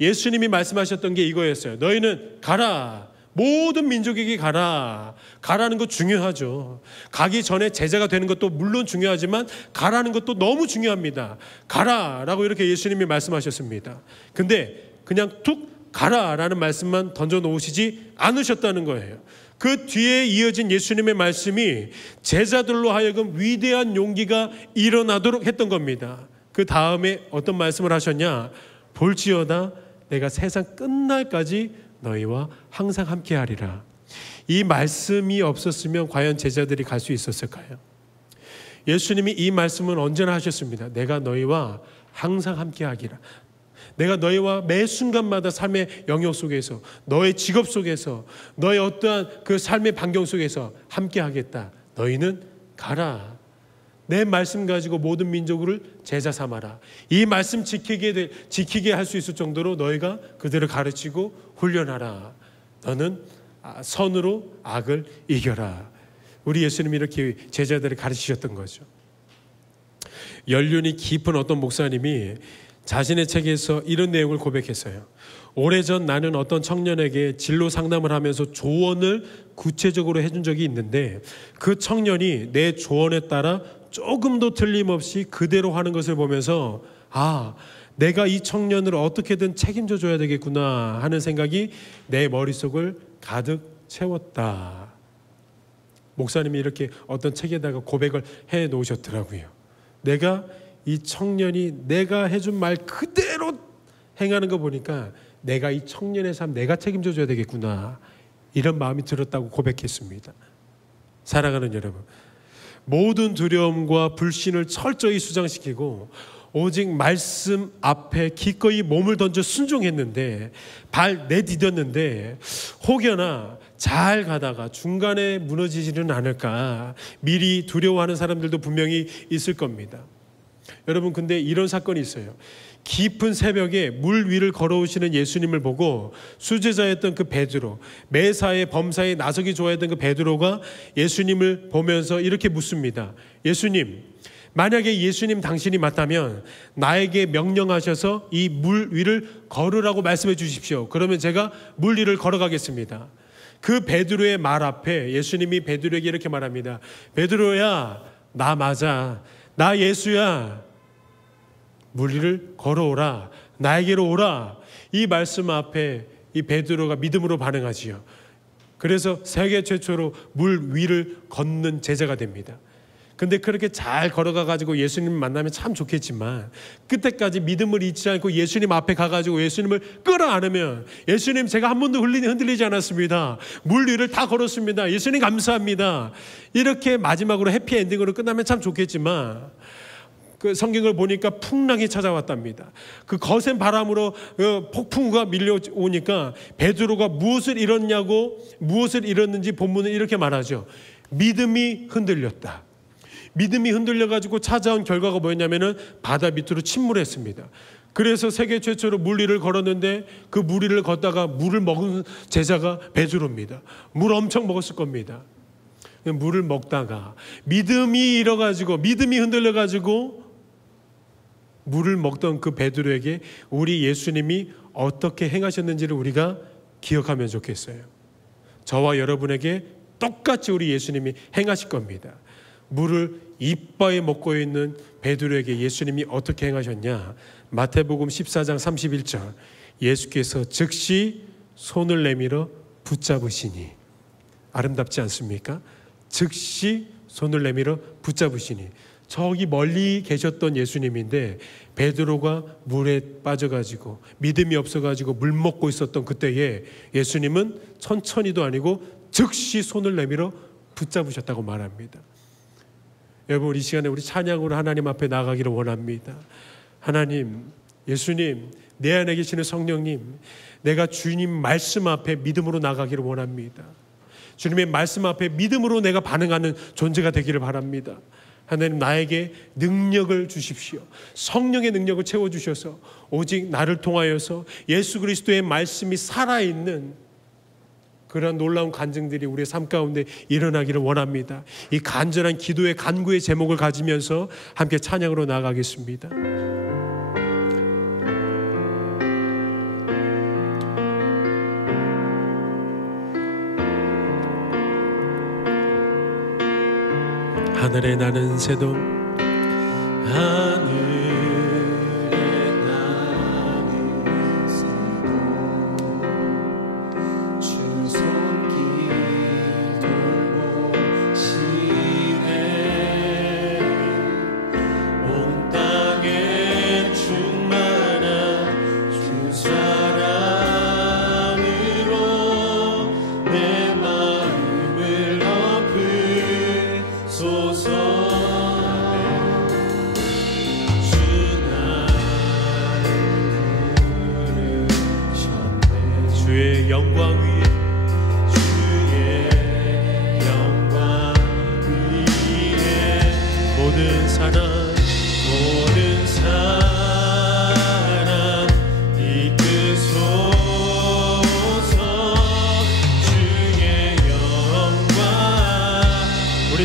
예수님이 말씀하셨던 게 이거였어요. 너희는 가라. 모든 민족에게 가라. 가라는 거 중요하죠. 가기 전에 제자가 되는 것도 물론 중요하지만 가라는 것도 너무 중요합니다. 가라라고 이렇게 예수님이 말씀하셨습니다. 근데 그냥 툭 가라라는 말씀만 던져 놓으시지 않으셨다는 거예요. 그 뒤에 이어진 예수님의 말씀이 제자들로 하여금 위대한 용기가 일어나도록 했던 겁니다. 그 다음에 어떤 말씀을 하셨냐? 볼지어다 내가 세상 끝날까지 너희와 항상 함께 하리라. 이 말씀이 없었으면 과연 제자들이 갈 수 있었을까요? 예수님이 이 말씀은 언제나 하셨습니다. 내가 너희와 항상 함께 하기라. 내가 너희와 매 순간마다 삶의 영역 속에서, 너의 직업 속에서, 너의 어떠한 그 삶의 반경 속에서 함께 하겠다. 너희는 가라. 내 말씀 가지고 모든 민족을 제자 삼아라. 이 말씀 지키게 할 수 있을 정도로 너희가 그들을 가르치고 훈련하라. 너는 선으로 악을 이겨라. 우리 예수님이 이렇게 제자들을 가르치셨던 거죠. 연륜이 깊은 어떤 목사님이 자신의 책에서 이런 내용을 고백했어요. 오래전 나는 어떤 청년에게 진로 상담을 하면서 조언을 구체적으로 해준 적이 있는데 그 청년이 내 조언에 따라 조금도 틀림없이 그대로 하는 것을 보면서 내가 이 청년을 어떻게든 책임져 줘야 되겠구나 하는 생각이 내 머릿속을 가득 채웠다. 목사님이 이렇게 어떤 책에다가 고백을 해 놓으셨더라고요. 내가 이 청년이 내가 해준 말 그대로 행하는 거 보니까 내가 이 청년의 삶 내가 책임져 줘야 되겠구나 이런 마음이 들었다고 고백했습니다. 사랑하는 여러분, 모든 두려움과 불신을 철저히 수장시키고 오직 말씀 앞에 기꺼이 몸을 던져 순종했는데 발 내디뎠는데 혹여나 잘 가다가 중간에 무너지지는 않을까 미리 두려워하는 사람들도 분명히 있을 겁니다. 여러분, 근데 이런 사건이 있어요. 깊은 새벽에 물 위를 걸어오시는 예수님을 보고 수제자였던 그 베드로, 매사에 범사에 나서기 좋아했던 그 베드로가 예수님을 보면서 이렇게 묻습니다. 예수님, 만약에 예수님 당신이 맞다면 나에게 명령하셔서 이 물 위를 걸으라고 말씀해 주십시오. 그러면 제가 물 위를 걸어가겠습니다. 그 베드로의 말 앞에 예수님이 베드로에게 이렇게 말합니다. 베드로야, 나 맞아. 나 예수야. 물 위를 걸어오라. 나에게로 오라. 이 말씀 앞에 이 베드로가 믿음으로 반응하지요. 그래서 세계 최초로 물 위를 걷는 제자가 됩니다. 근데 그렇게 잘 걸어가 가지고 예수님 만나면 참 좋겠지만 그때까지 믿음을 잊지 않고 예수님 앞에 가가지고 예수님을 끌어안으면 예수님 제가 한 번도 흔들리지 않았습니다. 물 위를 다 걸었습니다. 예수님 감사합니다. 이렇게 마지막으로 해피엔딩으로 끝나면 참 좋겠지만 그 성경을 보니까 풍랑이 찾아왔답니다. 그 거센 바람으로 폭풍우가 밀려오니까 베드로가 무엇을 잃었는지 본문은 이렇게 말하죠. 믿음이 흔들렸다. 믿음이 흔들려가지고 찾아온 결과가 뭐였냐면은 바다 밑으로 침몰했습니다. 그래서 세계 최초로 물 위를 걸었는데 그 물 위를 걷다가 물을 먹은 제자가 베드로입니다. 물 엄청 먹었을 겁니다. 물을 먹다가 믿음이 잃어가지고 믿음이 흔들려가지고 물을 먹던 그 베드로에게 우리 예수님이 어떻게 행하셨는지를 우리가 기억하면 좋겠어요. 저와 여러분에게 똑같이 우리 예수님이 행하실 겁니다. 물을 이빠에 먹고 있는 베드로에게 예수님이 어떻게 행하셨냐? 마태복음 14장 31절 예수께서 즉시 손을 내밀어 붙잡으시니. 아름답지 않습니까? 즉시 손을 내밀어 붙잡으시니. 저기 멀리 계셨던 예수님인데 베드로가 물에 빠져가지고 믿음이 없어가지고 물 먹고 있었던 그때에 예수님은 천천히도 아니고 즉시 손을 내밀어 붙잡으셨다고 말합니다. 여러분, 이 시간에 우리 찬양으로 하나님 앞에 나가기를 원합니다. 하나님, 예수님, 내 안에 계시는 성령님, 내가 주님 말씀 앞에 믿음으로 나가기를 원합니다. 주님의 말씀 앞에 믿음으로 내가 반응하는 존재가 되기를 바랍니다. 하나님, 나에게 능력을 주십시오. 성령의 능력을 채워주셔서 오직 나를 통하여서 예수 그리스도의 말씀이 살아있는 그런 놀라운 간증들이 우리의 삶 가운데 일어나기를 원합니다. 이 간절한 기도의 간구의 제목을 가지면서 함께 찬양으로 나아가겠습니다. 하늘에 나는 새도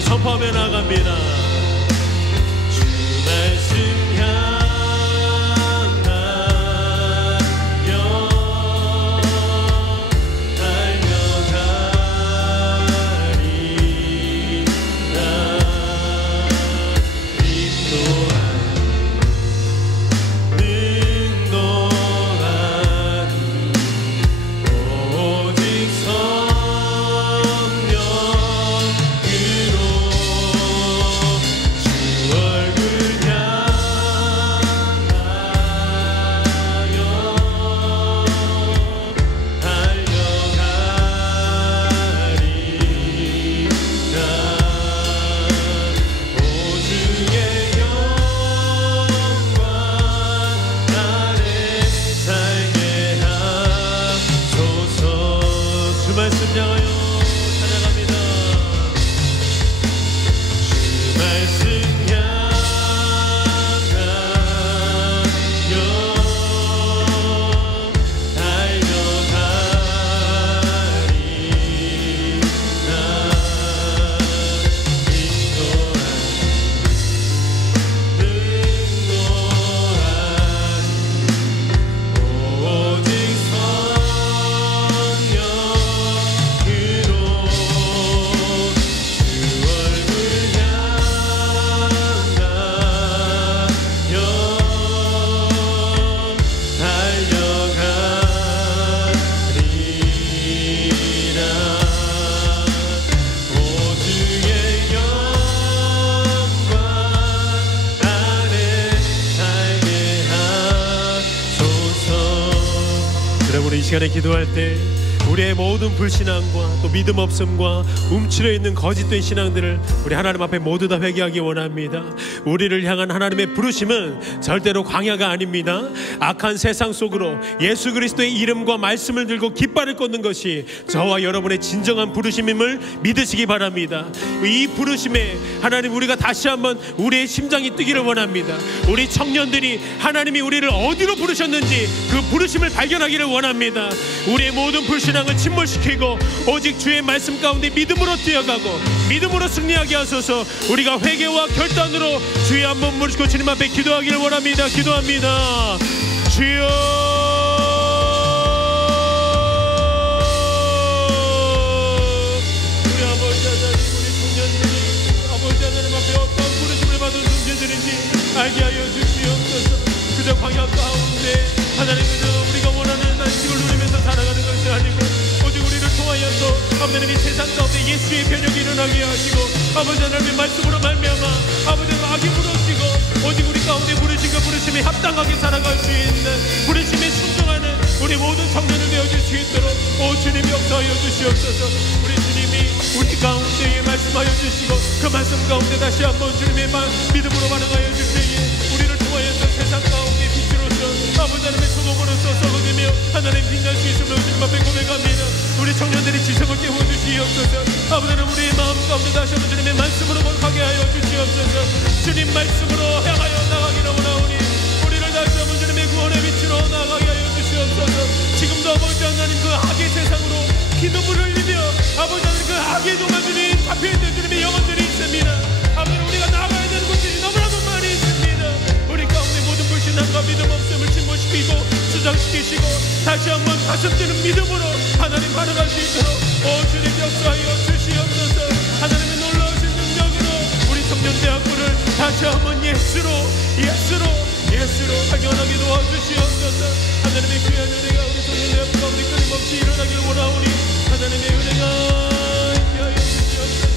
선포하며 나갑니다. 주 말씀 향하여 달려가리라. 인도하니 오직 성령 시간에 기도할 때 우리의 모든 불신앙과 또 믿음 없음과 움츠려 있는 거짓된 신앙들을 우리 하나님 앞에 모두 다 회개하기 원합니다. 우리를 향한 하나님의 부르심은 절대로 광야가 아닙니다. 악한 세상 속으로 예수 그리스도의 이름과 말씀을 들고 깃발을 꽂는 것이 저와 여러분의 진정한 부르심임을 믿으시기 바랍니다. 이 부르심에 하나님 우리가 다시 한번 우리의 심장이 뛰기를 원합니다. 우리 청년들이 하나님이 우리를 어디로 부르셨는지 그 부르심을 발견하기를 원합니다. 우리의 모든 불신앙을 침몰시키고 오직 주의 말씀 가운데 믿음으로 뛰어가고 믿음으로 승리하게 하소서. 우리가 회개와 결단으로 주의 한 번 모시고 주님 앞에 기도하기를 원합니다. 기도합니다. 주여, 우리 아버지 하나님, 우리 청년들이 아버지 하나님 앞에 어떤 부르심을 받은 존재들인지 알게 하여 주시옵소서. 그저 광야 가운데 하나님 그저 우리가 원하는 안식을 누리면서 살아가는 것이 아니고 오직 우리를 통하여서 하나님이 세상 가운데 예수의 변혁이 일어나게 하시고 아버지 하나님의 말씀으로 말미암아 아버지 하나님 악이 무너지고 오직 우리 가운데 부르신 그 부르심에 합당하게 살아갈 수 있는 부르심에 순종하는 우리 모든 청년을 되어줄 수 있도록 오 주님 역사하여 주시옵소서. 우리 주님이 우리 가운데에 말씀하여 주시고 그 말씀 가운데 다시 한번 주님의 믿음으로 반응하여 줄 때에 우리를 통하여서 세상 가운데 빛으로서 아버지 하나님의 소금으로서 썩어지며 하나님 빛날 수 있음을 주님 앞에 고백합니다. 우리 청년들이 지성을 깨워주시옵소서. 아버지 하나님 우리의 마음 가운데 다시 한번 주님의 말씀으로 거룩하게 하여 주시옵소서. 주님 말씀으로 향하여 나가기를 원하오니 우리를 다시 한번 주님의 구원의 빛으로 나가게 하여 주시옵소서. 지금도 아버지 하나님 그 악의 세상으로 기도를 흘리며 아버지 하나님 그 악의 종아들이 잡혀있는 주님의 영혼들이 있습니다. 아버지 우리가 나가야 되는 곳들이 너무나도 많이 있습니다. 우리 가운데 모든 불신앙과 믿음 없음을 침몰시키고 수장시키시고 다시 한번 가슴 뛰는 믿음으로 하나님 반응할 수 있도록 오 주님 역사하여 주시옵소서. 하나님의 놀라우신 능력으로 우리 청년대학부를 다시 한번 예수로 발견하게 도와주시옵소서. 하나님의 귀한 은혜가 우리 청년대학부 가운데 끊임없이 일어나길 원하오니 하나님의 은혜가 있게 하여 주시옵소서.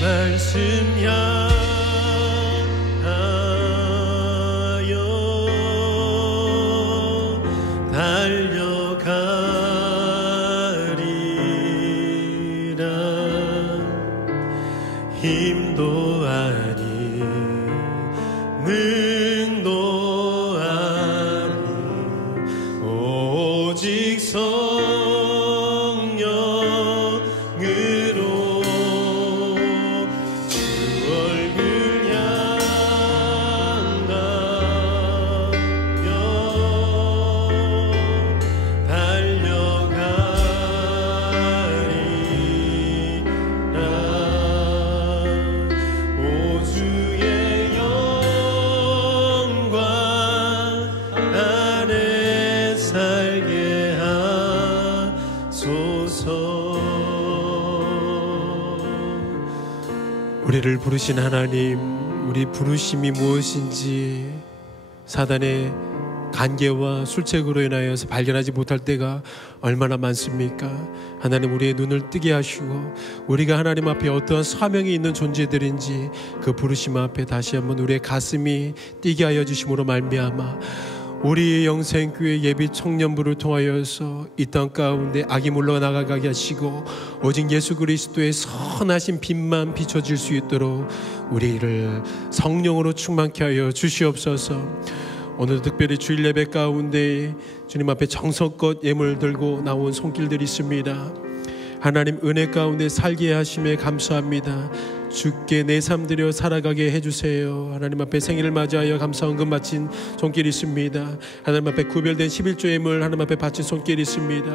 말씀 향하여 달려가리라. 힘도 아니 능도 아니 오직 성령으로 우리를 부르신 하나님, 우리 부르심이 무엇인지 사단의 간계와 술책으로 인하여서 발견하지 못할 때가 얼마나 많습니까? 하나님 우리의 눈을 뜨게 하시고 우리가 하나님 앞에 어떠한 사명이 있는 존재들인지 그 부르심 앞에 다시 한번 우리의 가슴이 뛰게 하여 주심으로 말미암아 우리의 영생교회 예비 청년부를 통하여서 이 땅 가운데 악이 물러나가게 하시고 오직 예수 그리스도의 선하신 빛만 비춰질 수 있도록 우리를 성령으로 충만케 하여 주시옵소서. 오늘 특별히 주일 예배 가운데 주님 앞에 정성껏 예물 들고 나온 손길들이 있습니다. 하나님 은혜 가운데 살게 하심에 감사합니다. 주께 내 삶 드려 살아가게 해주세요. 하나님 앞에 생일을 맞이하여 감사 헌금 바친 손길이 있습니다. 하나님 앞에 구별된 11조 예물 하나님 앞에 바친 손길이 있습니다.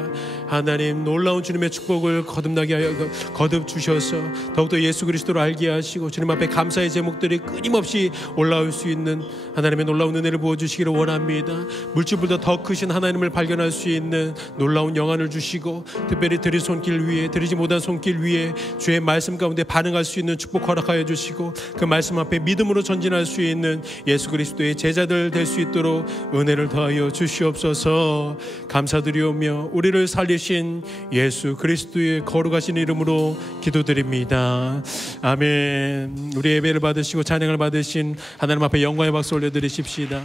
하나님 놀라운 주님의 축복을 거듭나게 하여 거듭 주셔서 더욱더 예수 그리스도를 알게 하시고 주님 앞에 감사의 제목들이 끊임없이 올라올 수 있는 하나님의 놀라운 은혜를 부어주시기를 원합니다. 물질보다 더 크신 하나님을 발견할 수 있는 놀라운 영안을 주시고 특별히 드릴 손길 위에 드리지 못한 손길 위에 주의 말씀 가운데 반응할 수 있는 축복 허락하여 주시고 그 말씀 앞에 믿음으로 전진할 수 있는 예수 그리스도의 제자들 될 수 있도록 은혜를 더하여 주시옵소서. 감사드리오며 우리를 살리신 예수 그리스도의 거룩하신 이름으로 기도드립니다. 아멘. 우리 예배를 받으시고 찬양을 받으신 하나님 앞에 영광의 박수 올려드리십시다.